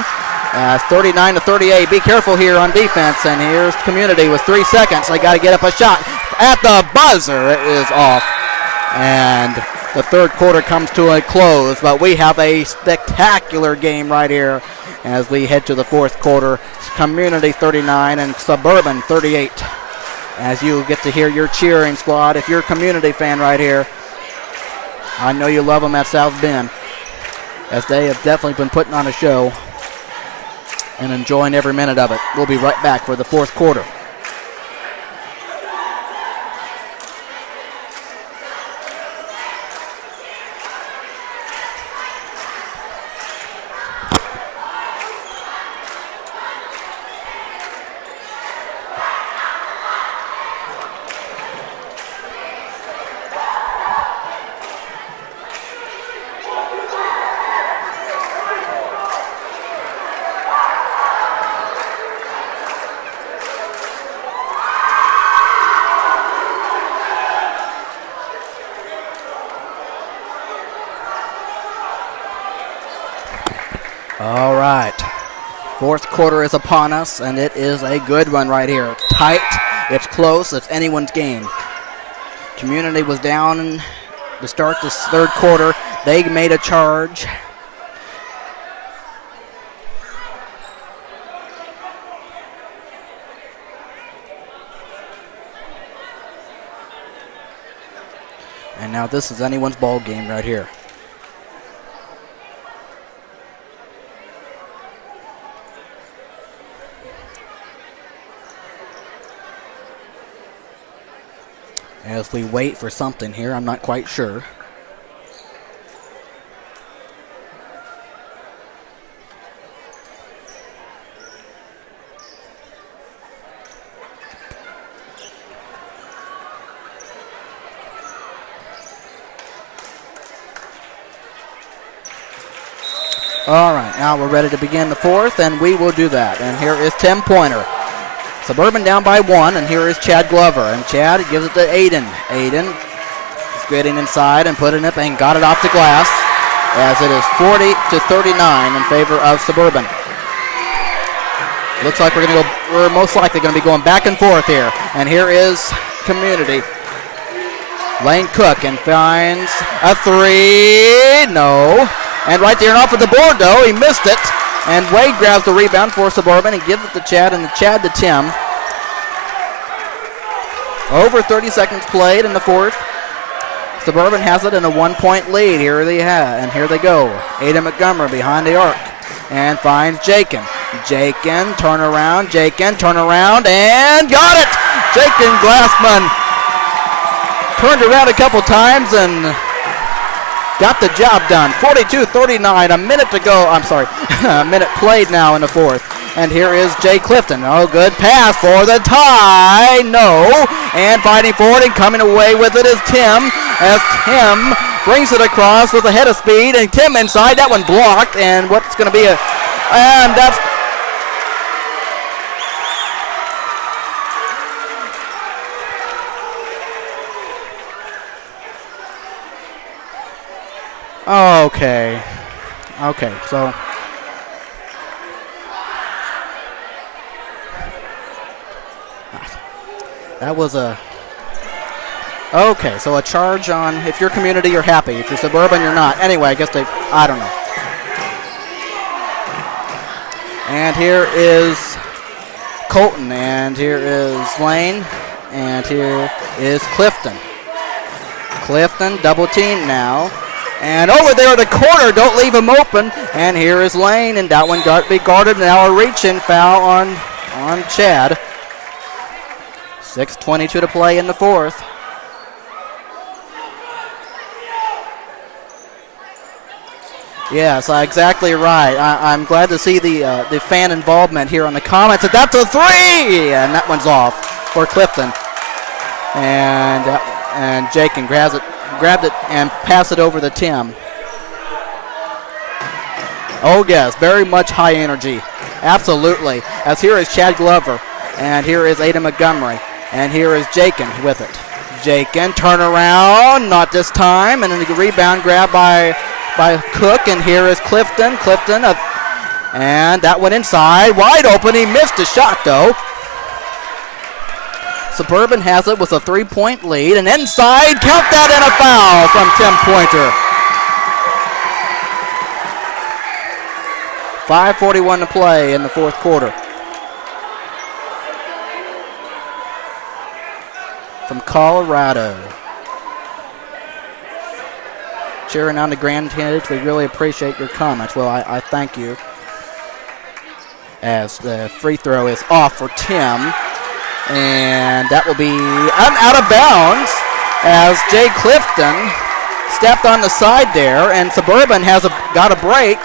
39-38. Be careful here on defense, and here's Community with 3 seconds. They got to get up a shot at the buzzer. It is off, and the third quarter comes to a close, but we have a spectacular game right here as we head to the fourth quarter. Community 39 and Suburban 38. As you get to hear your cheering squad, if you're a Community fan right here, I know you love them at South Bend, as they have definitely been putting on a show and enjoying every minute of it. We'll be right back for the fourth quarter. All right. Fourth quarter is upon us, and it is a good one right here. It's tight, it's close, it's anyone's game. Community was down to start this third quarter. They made a charge. And now this is anyone's ball game right here. As we wait for something here, I'm not quite sure. All right, now we're ready to begin the fourth, and we will do that. And here is Tim Pointer. Suburban down by 1, and here is Chad Glover. And Chad gives it to Aiden. Aiden is getting inside and putting it and got it off the glass as it is 40-39 in favor of Suburban. Looks like we're most likely going to be going back and forth here. And here is Community. Lane Cook and finds a 3. No. And right there and off of the board, though, he missed it. And Wade grabs the rebound for Suburban and gives it to Chad, and Chad to Tim. Over 30 seconds played in the fourth. Suburban has it in a 1-point lead. Here they go. Aiden Montgomery behind the arc and finds Jakin. Jakin, turn around, and got it! Jakin Glassman turned around a couple times and got the job done. 42-39, a minute to go. I'm sorry, a minute played now in the fourth. And here is Jay Clifton. Oh, good pass for the tie. No. And fighting forward and coming away with it is Tim. As Tim brings it across with a head of speed. And Tim inside. That one blocked. And what's going to be and that's... Okay, so that was a so a charge on if you're Community, you're happy. If you're Suburban, you're not. Anyway, I guess I don't know. And here is Colton, and here is Lane, and here is Clifton. Clifton double team now. And over there in the corner, don't leave him open. And here is Lane, and that one got to be guarded. Now a reach-in foul on Chad. 6:22 to play in the fourth. Yes, exactly right. I'm glad to see the fan involvement here on the comments. And that's a 3, and that one's off for Clifton. And Jakin grabbed it and passed it over to Tim. Oh yes, very much high energy. Absolutely. As here is Chad Glover. And here is Aiden Montgomery. And here is Jakin with it. Jakin, turn around, not this time. And then the rebound grab by Cook. And here is Clifton. And that went inside, wide open. He missed a shot though. Suburban has it with a 3-point lead, and inside, count that, and a foul from Tim Pointer. 5:41 to play in the fourth quarter. From Colorado. Cheering on the grandkids, we really appreciate your comments. Well, I thank you. As the free throw is off for Tim. And that will be out of bounds as Jay Clifton stepped on the side there, and Suburban got a break.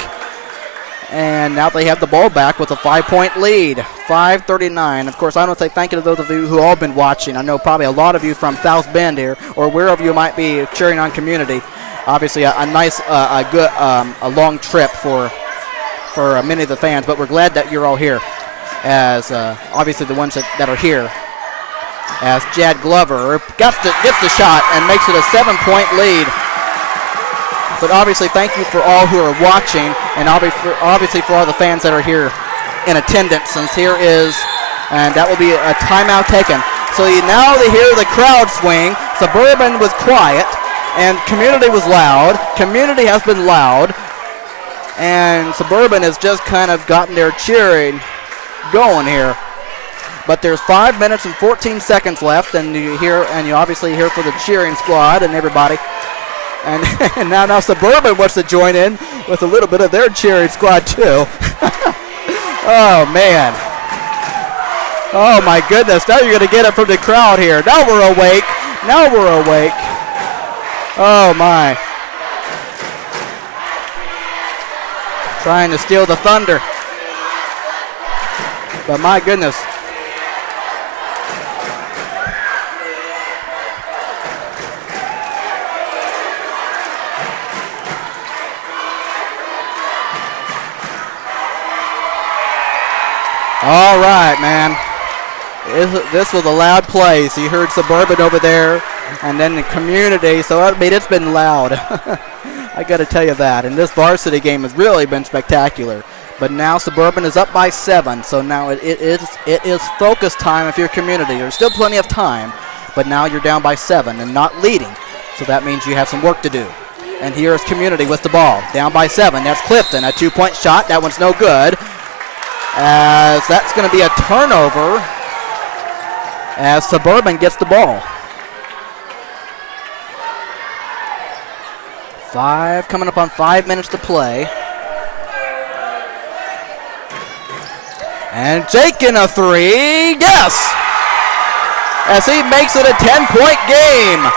And now they have the ball back with a 5-point lead, 5:39. Of course, I want to say thank you to those of you who all been watching. I know probably a lot of you from South Bend here, or wherever you might be cheering on Community. Obviously, a nice, good, a long trip for many of the fans, but we're glad that you're all here. As obviously the ones that are here, as Chad Glover gets the shot and makes it a 7-point lead. But obviously, thank you for all who are watching, and obviously for all the fans that are here in attendance. Since and that will be a timeout taken. So now they hear the crowd swing. Suburban was quiet, and Community was loud. Community has been loud, and Suburban has just kind of gotten their cheering going here. But there's 5 minutes and 14 seconds left, and you obviously hear for the cheering squad and everybody. And now Suburban wants to join in with a little bit of their cheering squad too. Oh man. Oh my goodness. Now you're going to get it from the crowd here. Now we're awake. Oh my. Trying to steal the thunder. But my goodness. All right, man. This was a loud play. So you heard Suburban over there, and then the community. So I mean, it's been loud. I got to tell you that. And this varsity game has really been spectacular. But now Suburban is up by 7. So now it is focus time if you're community. There's still plenty of time, but now you're down by 7 and not leading. So that means you have some work to do. And here is community with the ball. Down by 7. That's Clifton. A 2-point shot. That one's no good. As that's going to be a turnover as Suburban gets the ball. 5 coming up on 5 minutes to play. And Jake in a 3. Yes! As he makes it a 10-point game.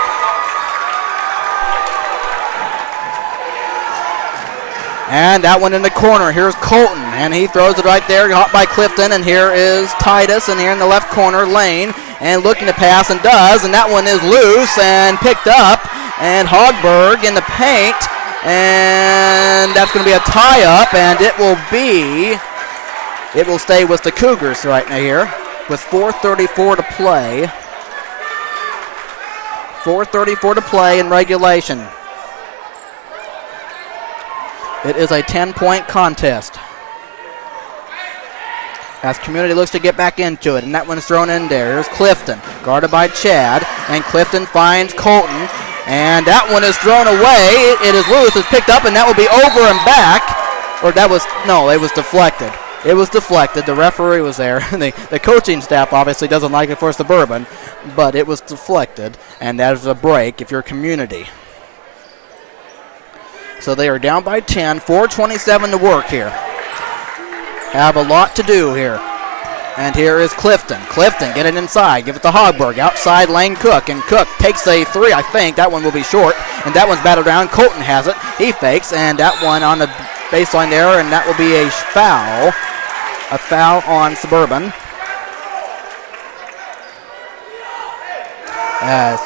And that one in the corner. Here's Colton, and he throws it right there, caught by Clifton. And here is Titus, and here in the left corner, Lane, and looking to pass, and does. And that one is loose and picked up. And Hogberg in the paint, and that's going to be a tie-up, and it will stay with the Cougars right now here with 4:34 to play. 4:34 to play in regulation. It is a 10-point contest. As community looks to get back into it, and that one's thrown in there. Here's Clifton, guarded by Chad, and Clifton finds Colton, and that one is thrown away. It is loose, it's picked up, and that will be over and back. Or that was, no, it was deflected. It was deflected. The referee was there. The coaching staff obviously doesn't like it for Suburban, but it was deflected, and that is a break if you're community. So they are down by 10, 4:27 to work here. Have a lot to do here. And here is Clifton. Clifton, get it inside. Give it to Hogberg. Outside Lane Cook. And Cook takes a 3, I think. That one will be short. And that one's batted around. Colton has it. He fakes. And that one on the baseline there. And that will be a foul. A foul on Suburban. As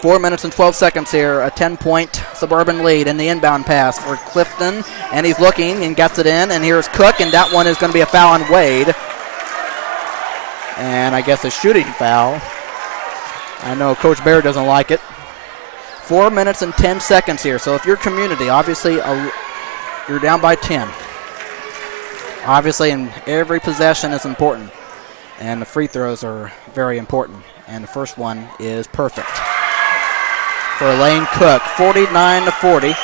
4 minutes and 12 seconds here. A 10-point Suburban lead in the inbound pass for Clifton. And he's looking and gets it in. And here's Cook. And that one is going to be a foul on Wade. And I guess a shooting foul. I know Coach Bear doesn't like it. 4 minutes and 10 seconds here. So if you're community, obviously you're down by 10. Obviously, in every possession is important. And the free throws are very important. And the first one is perfect for Lane Cook, 49-40.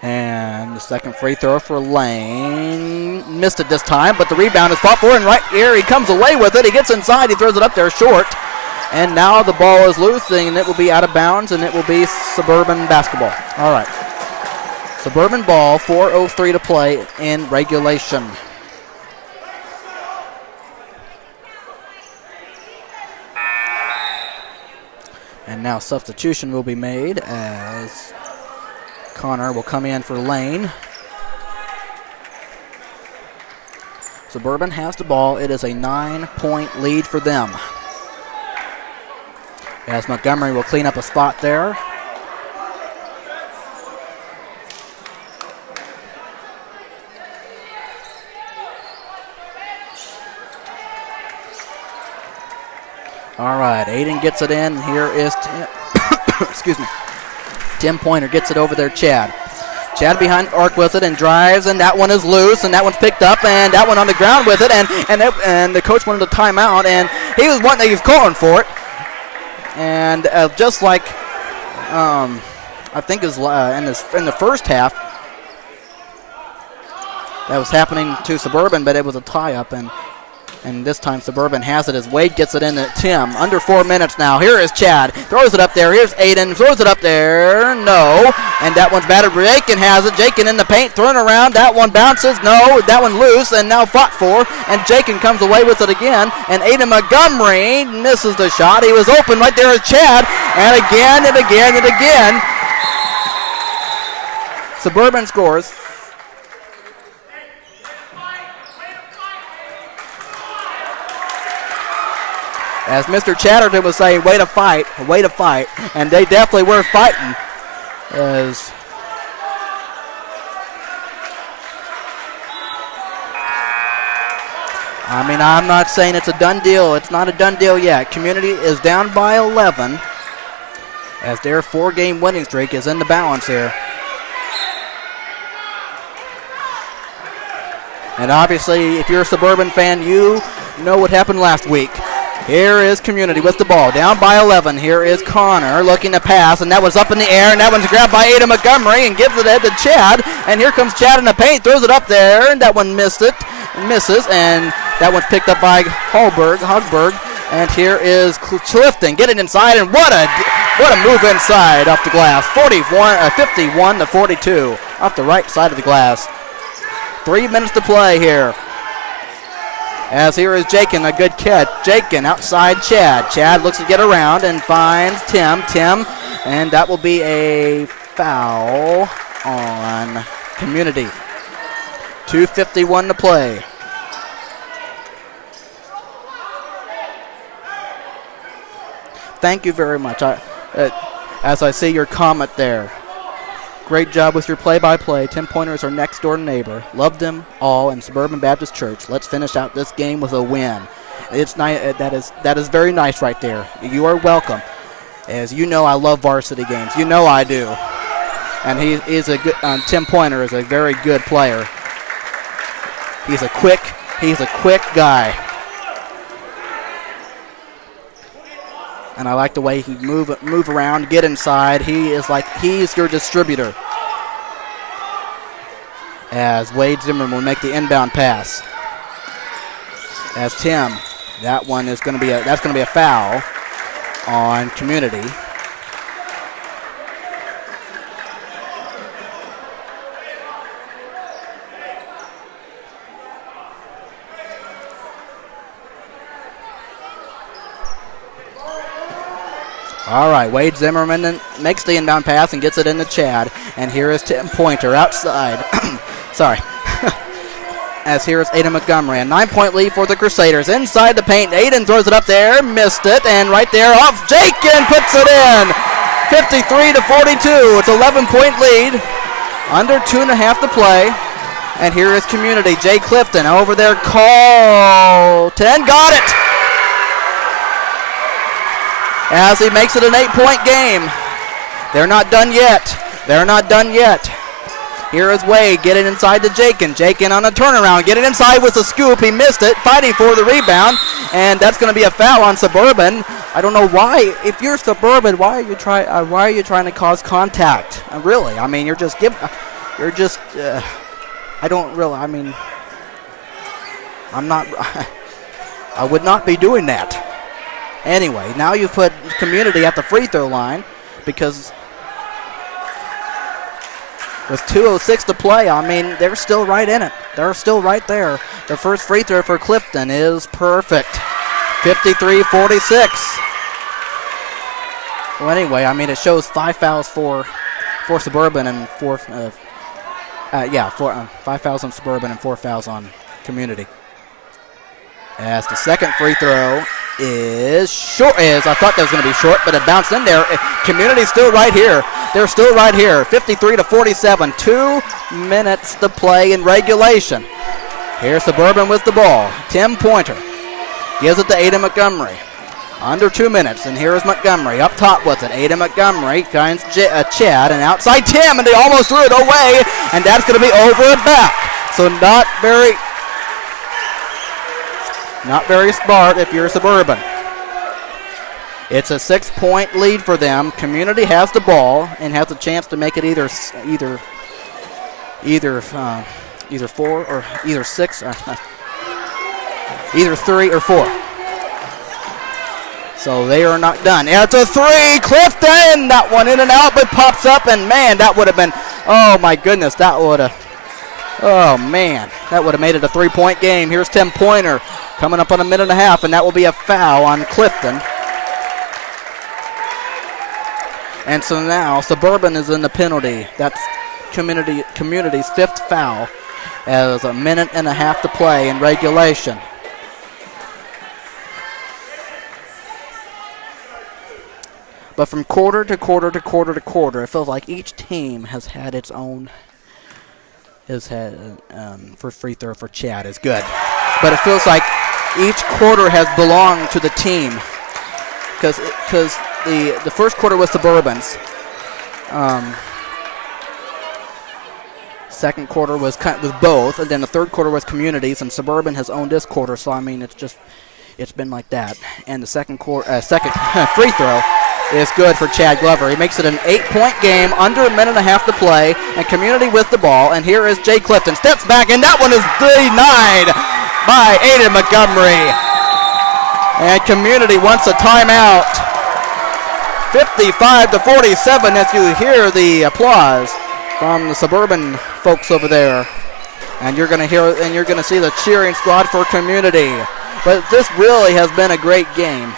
And the second free throw for Lane. Missed it this time, but the rebound is fought for, and right here he comes away with it. He gets inside, he throws it up there short. And now the ball is loose, and it will be out of bounds, and it will be Suburban basketball. All right. Suburban ball, 4:03 to play in regulation. And now substitution will be made as Connor will come in for Lane. Suburban has the ball. It is a 9-point lead for them. As Montgomery will clean up a spot there. All right, Aiden gets it in. Here is excuse me. Tim Pointer gets it over there, Chad. Chad behind arc with it and drives, and that one is loose, and that one's picked up, and that one on the ground with it, and the coach wanted a timeout, and he was calling for it. And just like I think is in the first half, that was happening to Suburban, but it was a tie-up, and this time Suburban has it as Wade gets it in to Tim. Under 4 minutes now. Here is Chad. Throws it up there. Here's Aiden. Throws it up there. No. And that one's battered. Jakin has it. Jakin in the paint. Thrown around. That one bounces. No. That one loose and now fought for. And Jakin comes away with it again. And Aiden Montgomery misses the shot. He was open right there as Chad. And again and again and again. Suburban scores. As Mr. Chatterton was saying, way to fight, and they definitely were fighting. As I mean, I'm not saying it's a done deal. It's not a done deal yet. Community is down by 11 as their 4-game winning streak is in the balance here. And obviously, if you're a Suburban fan, you know what happened last week. Here is Community with the ball, down by 11. Here is Connor looking to pass, and that was up in the air, and that one's grabbed by Ada Montgomery and gives it to Chad. And here comes Chad in the paint, throws it up there, and that one misses, and that one's picked up by Hogberg. And here is Clifton getting inside, and what a move inside off the glass. 51 to 42 off the right side of the glass. 3 minutes to play here. As here is Jakin, a good catch. Jakin outside Chad. Chad looks to get around and finds Tim, and that will be a foul on Community. 2:51 to play. Thank you very much. As I see your comment there. Great job with your play-by-play. Tim Pointer is our next-door neighbor. Love them all in Suburban Baptist Church. Let's finish out this game with a win. It's nice. That is very nice right there. You are welcome. As you know, I love varsity games. You know I do. And he is a good. Tim Pointer is a very good player. He's a quick guy. And I like the way he can move around, get inside. He's your distributor. As Wade Zimmerman will make the inbound pass. As Tim, that's going to be a foul on Community. All right, Wade Zimmerman makes the inbound pass and gets it into Chad. And here is Tim Pointer outside. Sorry. As here is Aiden Montgomery. A 9-point lead for the Crusaders. Inside the paint, Aiden throws it up there, missed it, and right there off, Jakin puts it in. 53 to 42. It's 11-point lead. Under 2.5 to play. And here is Community. Jay Clifton over there, Carlton got it. As he makes it an 8-point game. They're not done yet. Here is Wade getting inside to Jakin. Jakin on a turnaround, getting inside with a scoop. He missed it, fighting for the rebound, and that's going to be a foul on Suburban. I don't know why. If you're Suburban, why are you trying to cause contact? Really, I mean, I would not be doing that. Anyway, now you put Community at the free throw line because with 2:06 to play, I mean, they're still right in it. They're still right there. The first free throw for Clifton is perfect. 53-46. Well, anyway, I mean, it shows 5 fouls for Suburban and 5 fouls on Suburban and 4 fouls on Community. As the second free throw is short. I thought that was going to be short, but it bounced in there. Community's still right here. They're still right here. 53 to 47. 2 minutes to play in regulation. Here's Suburban with the ball. Tim Pointer gives it to Aiden Montgomery. Under 2 minutes, and here is Montgomery up top with it. Aiden Montgomery finds Chad, and outside Tim, and they almost threw it away, and that's going to be over and back. So not very smart if you're Suburban. It's a 6-point lead for them. Community has the ball and has a chance to make it either 4 or either 6, either 3 or 4. So they are not done. It's a 3, Clifton. That one in and out, but pops up, and man, that would have been. Oh my goodness, that would have. Oh man, that would have made it a 3-point game. Here's Tim Pointer coming up on a minute and a half, and that will be a foul on Clifton. And so now Suburban is in the penalty. That's Community's 5th foul as a minute and a half to play in regulation. But from quarter to quarter to quarter to quarter, it feels like each team has had its own. First free throw for Chad is good. But it feels like each quarter has belonged to the team. Because the first quarter was Suburban's. Second quarter was both, and then the third quarter was Communities, and Suburban has owned this quarter. So I mean, it's been like that. And the second free throw is good for Chad Glover. He makes it an 8-point game, under a minute and a half to play, and Community with the ball. And here is Jay Clifton, steps back, and that one is denied by Aiden Montgomery. And Community wants a timeout. 55-47 as you hear the applause from the Suburban folks over there. And you're going to see the cheering squad for Community. But this really has been a great game.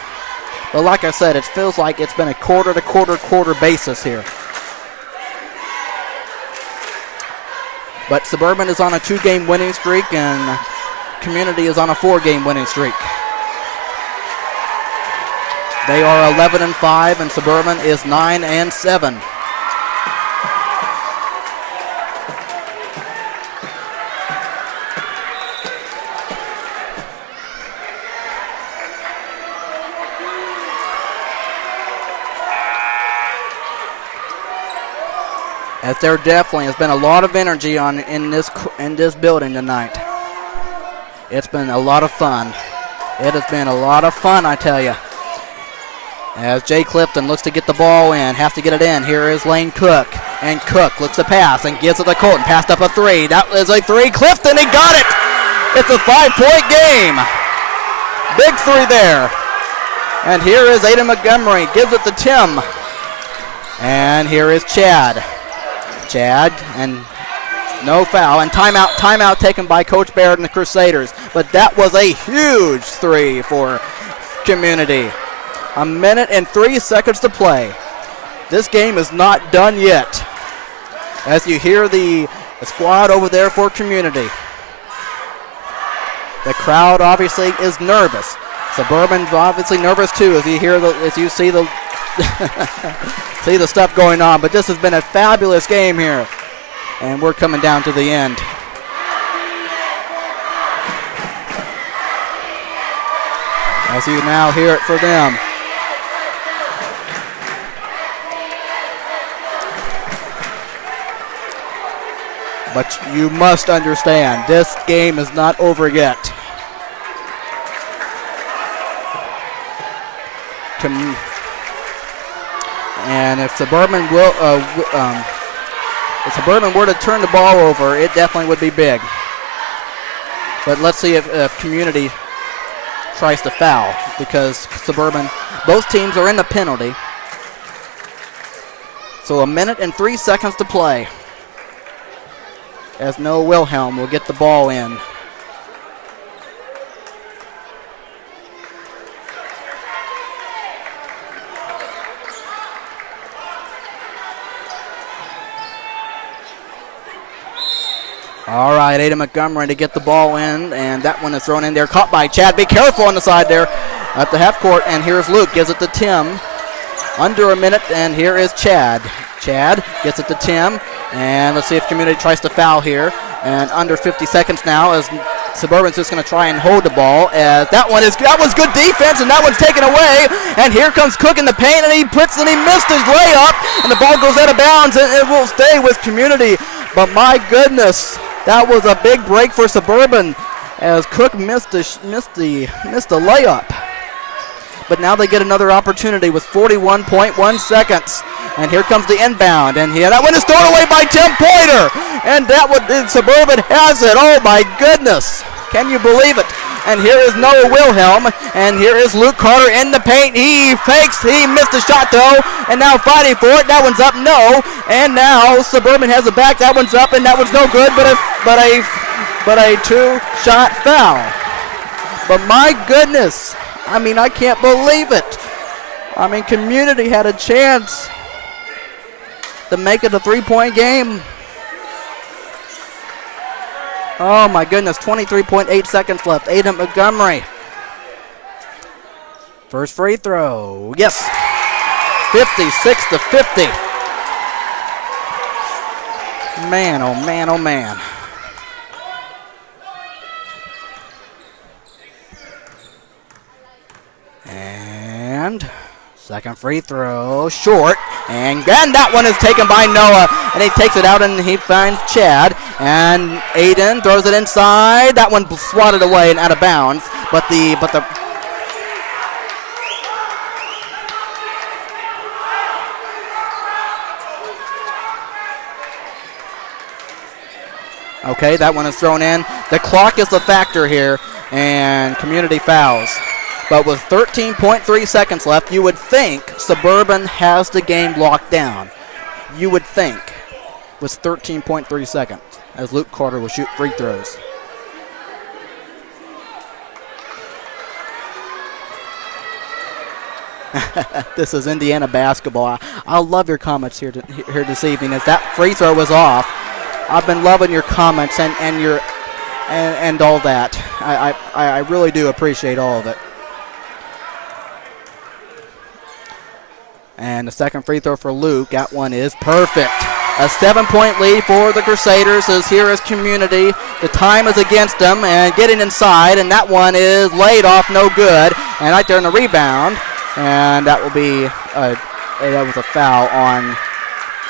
But like I said, it feels like it's been a quarter to quarter basis here. But Suburban is on a 2-game winning streak, and Community is on a 4-game winning streak. They are 11-5, and Suburban is 9-7. As there definitely has been a lot of energy in this building tonight. It's been a lot of fun. It has been a lot of fun, I tell you. As Jay Clifton looks to get the ball in, has to get it in. Here is Lane Cook, and Cook looks to pass and gives it to Colton. Passed up a 3. That is a 3. Clifton, he got it. It's a 5-point game. Big 3 there. And here is Aiden Montgomery, gives it to Tim. And here is Chad. And no foul, and timeout taken by Coach Barrett and the Crusaders. But that was a huge 3 for Community. A minute and 3 seconds to play. This game is not done yet. As you hear the squad over there for Community. The crowd obviously is nervous. Suburban's obviously nervous too, as you see the see the stuff going on. But this has been a fabulous game here, and we're coming down to the end. As you now hear it for them. But you must understand, this game is not over yet. And if Suburban were to turn the ball over, it definitely would be big. But let's see if Community tries to foul, because Suburban, both teams are in the penalty. So a minute and 3 seconds to play. As Noah Wilhelm will get the ball in. All right, Aiden Montgomery to get the ball in, and that one is thrown in there. Caught by Chad. Be careful on the side there at the half court, and here's Luke. Gives it to Tim. Under a minute, and here is Chad. Chad gets it to Tim, and let's see if Community tries to foul here. And under 50 seconds now, as Suburban's just going to try and hold the ball. As that was good defense, and that one's taken away. And here comes Cook in the paint, and he missed his layup, and the ball goes out of bounds, and it will stay with Community. But my goodness, that was a big break for Suburban, as Cook missed the layup. But now they get another opportunity with 41.1 seconds. And here comes the inbound. And here, that one is thrown away by Tim Pointer. And Suburban has it. Oh, my goodness. Can you believe it? And here is Noah Wilhelm. And here is Luke Carter in the paint. He fakes. He missed the shot, though. And now fighting for it. That one's up. No. And now Suburban has it back. That one's up. And that one's no good. But a two-shot foul. But my goodness. I mean, I can't believe it. I mean, Community had a chance to make it a 3-point game. Oh, my goodness. 23.8 seconds left. Aiden Montgomery. First free throw. Yes. 56-50. Man, oh man, oh man. And second free throw, short, and that one is taken by Noah, and he takes it out and he finds Chad, and Aiden throws it inside. That one swatted away and out of bounds, but the okay, that one is thrown in. The clock is the factor here, and Community fouls. But with 13.3 seconds left, you would think Suburban has the game locked down. You would think, with 13.3 seconds, as Luke Carter will shoot free throws. This is Indiana basketball. I love your comments here this evening. As that free throw was off, I've been loving your comments and all that. I really do appreciate all of it. And the second free throw for Luke, that one is perfect. A 7-point lead for the Crusaders is here as Community. The time is against them and getting inside, and that one is laid off, no good. And right there in the rebound, and that will be that was a foul on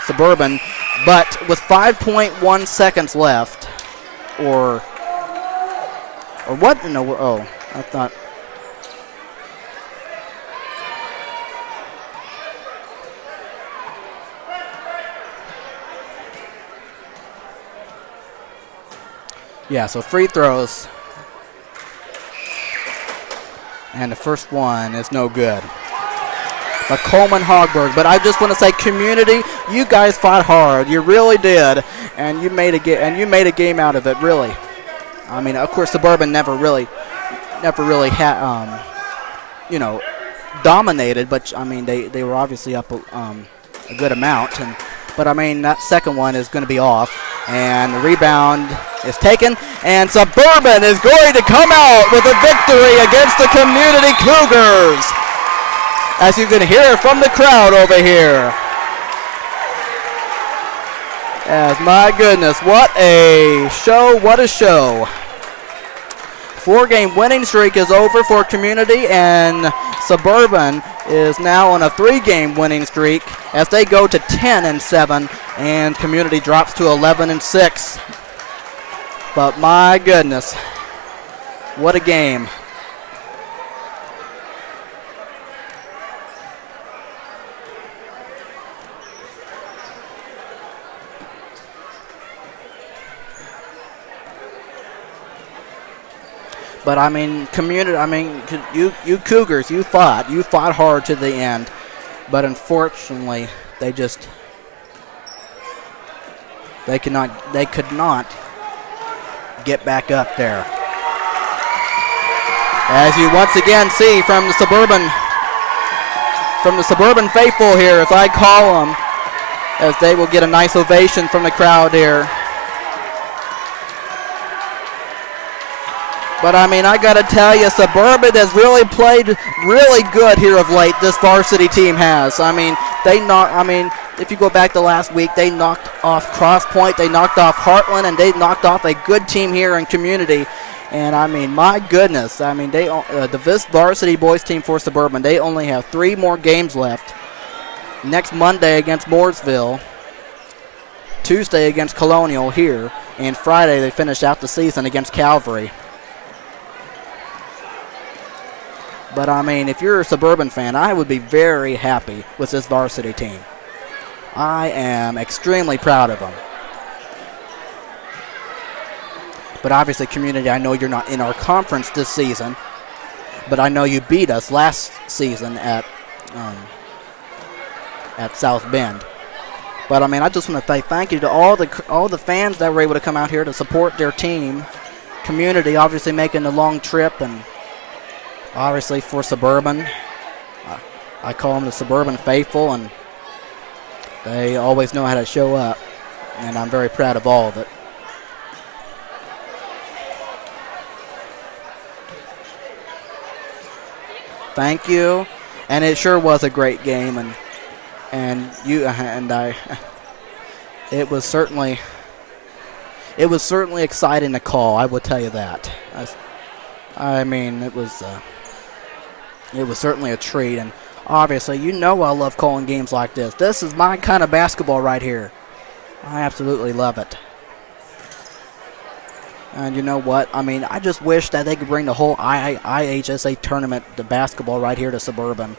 Suburban. But with 5.1 seconds left, or what? No, oh, I thought. Yeah, so free throws. And the first one is no good. But Coleman Hogberg. But I just want to say, Community, you guys fought hard. You really did. And you made a game out of it, really. I mean, of course, Suburban never really had, dominated. But, I mean, they were obviously up a good amount. But, I mean, that second one is going to be off. And the rebound is taken. And Suburban is going to come out with a victory against the Community Cougars. As you can hear from the crowd over here. As my goodness, what a show, what a show. 4-game winning streak is over for Community, and Suburban is now on a 3-game winning streak as they go to 10-7, and Community drops to 11-6. But my goodness, what a game. But I mean, you Cougars, you fought hard to the end. But unfortunately, they could not get back up there. As you once again see from the Suburban faithful here, as I call them, as they will get a nice ovation from the crowd here. But, I mean, I got to tell you, Suburban has really played really good here of late, this varsity team has. I mean, if you go back to last week, they knocked off Cross Point, they knocked off Heartland, and they knocked off a good team here in Community. And, I mean, my goodness, I mean, this varsity boys team for Suburban, they only have 3 more games left. Next Monday against Mooresville, Tuesday against Colonial here, and Friday they finish out the season against Calvary. But, I mean, if you're a Suburban fan, I would be very happy with this varsity team. I am extremely proud of them. But obviously, Community, I know you're not in our conference this season, but I know you beat us last season at South Bend. But, I mean, I just want to say thank you to all the fans that were able to come out here to support their team. Community, obviously, making the long trip, and obviously for Suburban, I call them the Suburban faithful, and they always know how to show up, and I'm very proud of all of it. Thank you, and it sure was a great game, and and it was certainly exciting to call. I will tell you that. I mean, it was certainly a treat, and obviously, I love calling games like this. This is my kind of basketball right here. I absolutely love it. And you know what? I mean, I just wish that they could bring the whole IHSA tournament, the basketball, right here to Suburban.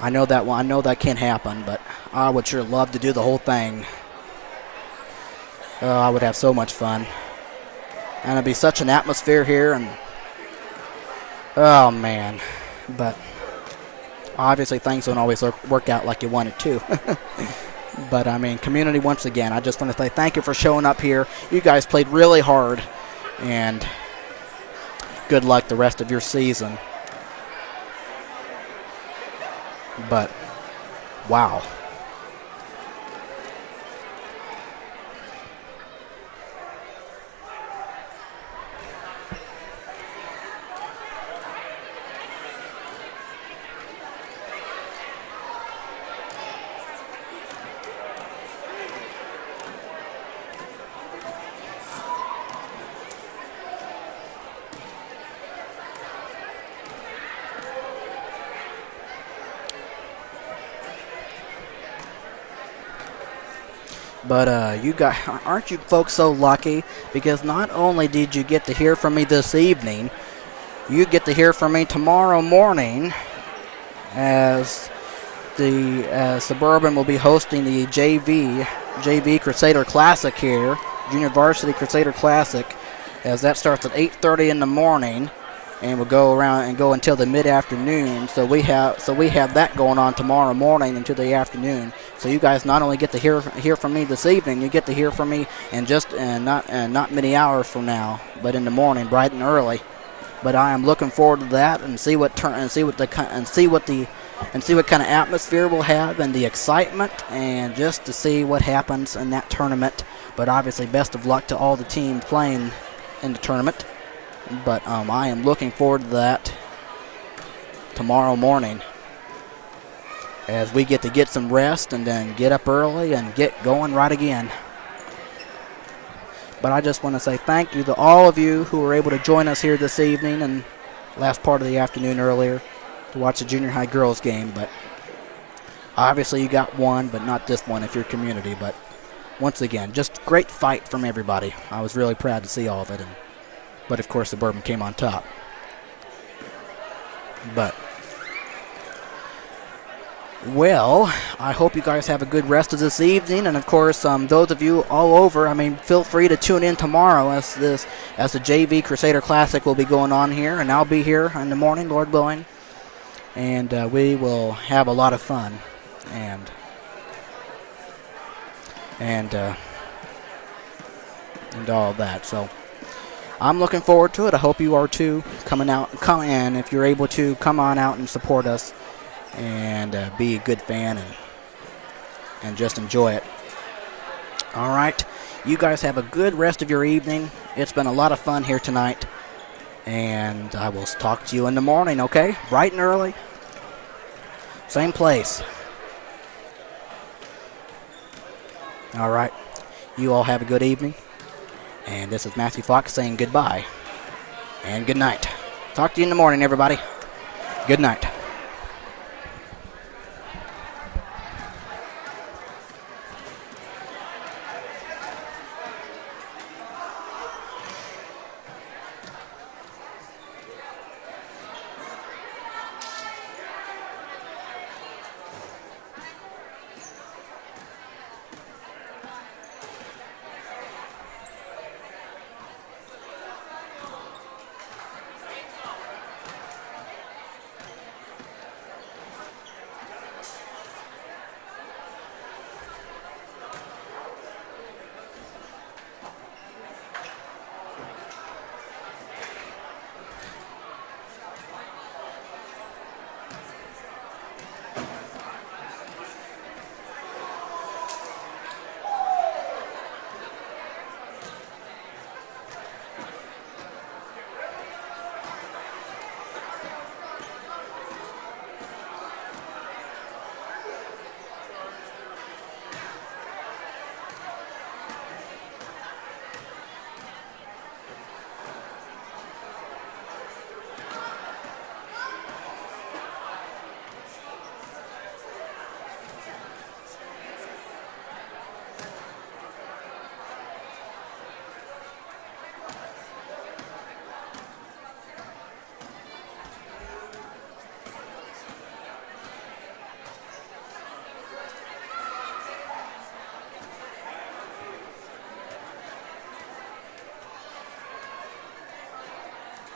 I know that can't happen, but I would sure love to do the whole thing. I would have so much fun. And it'd be such an atmosphere here, and oh man. But obviously things don't always work out like you want it to. But I mean, community, once again, I just want to say thank you for showing up here. You guys played really hard, and good luck the rest of your season. But wow. But aren't you folks so lucky? Because not only did you get to hear from me this evening, you get to hear from me tomorrow morning, as the Suburban will be hosting the JV Crusader Classic here, Junior Varsity Crusader Classic, as that starts at 8:30 in the morning, and will go around and go until the mid-afternoon. So we have that going on tomorrow morning into the afternoon. So you guys not only get to hear from me this evening, you get to hear from me not many hours from now, but in the morning, bright and early. But I am looking forward to that and see what kind of atmosphere we'll have and the excitement, and just to see what happens in that tournament. But obviously, best of luck to all the teams playing in the tournament. But I am looking forward to that tomorrow morning, as we get to get some rest and then get up early and get going right again. But I just want to say thank you to all of you who were able to join us here this evening and last part of the afternoon earlier to watch the junior high girls game. But obviously you got one, but not this one if you're community. But once again, just great fight from everybody. I was really proud to see all of it. But of course, Suburban came on top. But, well, I hope you guys have a good rest of this evening. And of course, those of you all over, I mean, feel free to tune in tomorrow as the JV Crusader Classic will be going on here. And I'll be here in the morning, Lord willing. And we will have a lot of fun. And all of that. So I'm looking forward to it. I hope you are too. And if you're able to, come on out and support us and be a good fan and just enjoy it. All right. You guys have a good rest of your evening. It's been a lot of fun here tonight. And I will talk to you in the morning, okay? Bright and early. Same place. All right. You all have a good evening. And this is Matthew Fox saying goodbye and good night. Talk to you in the morning, everybody. Good night.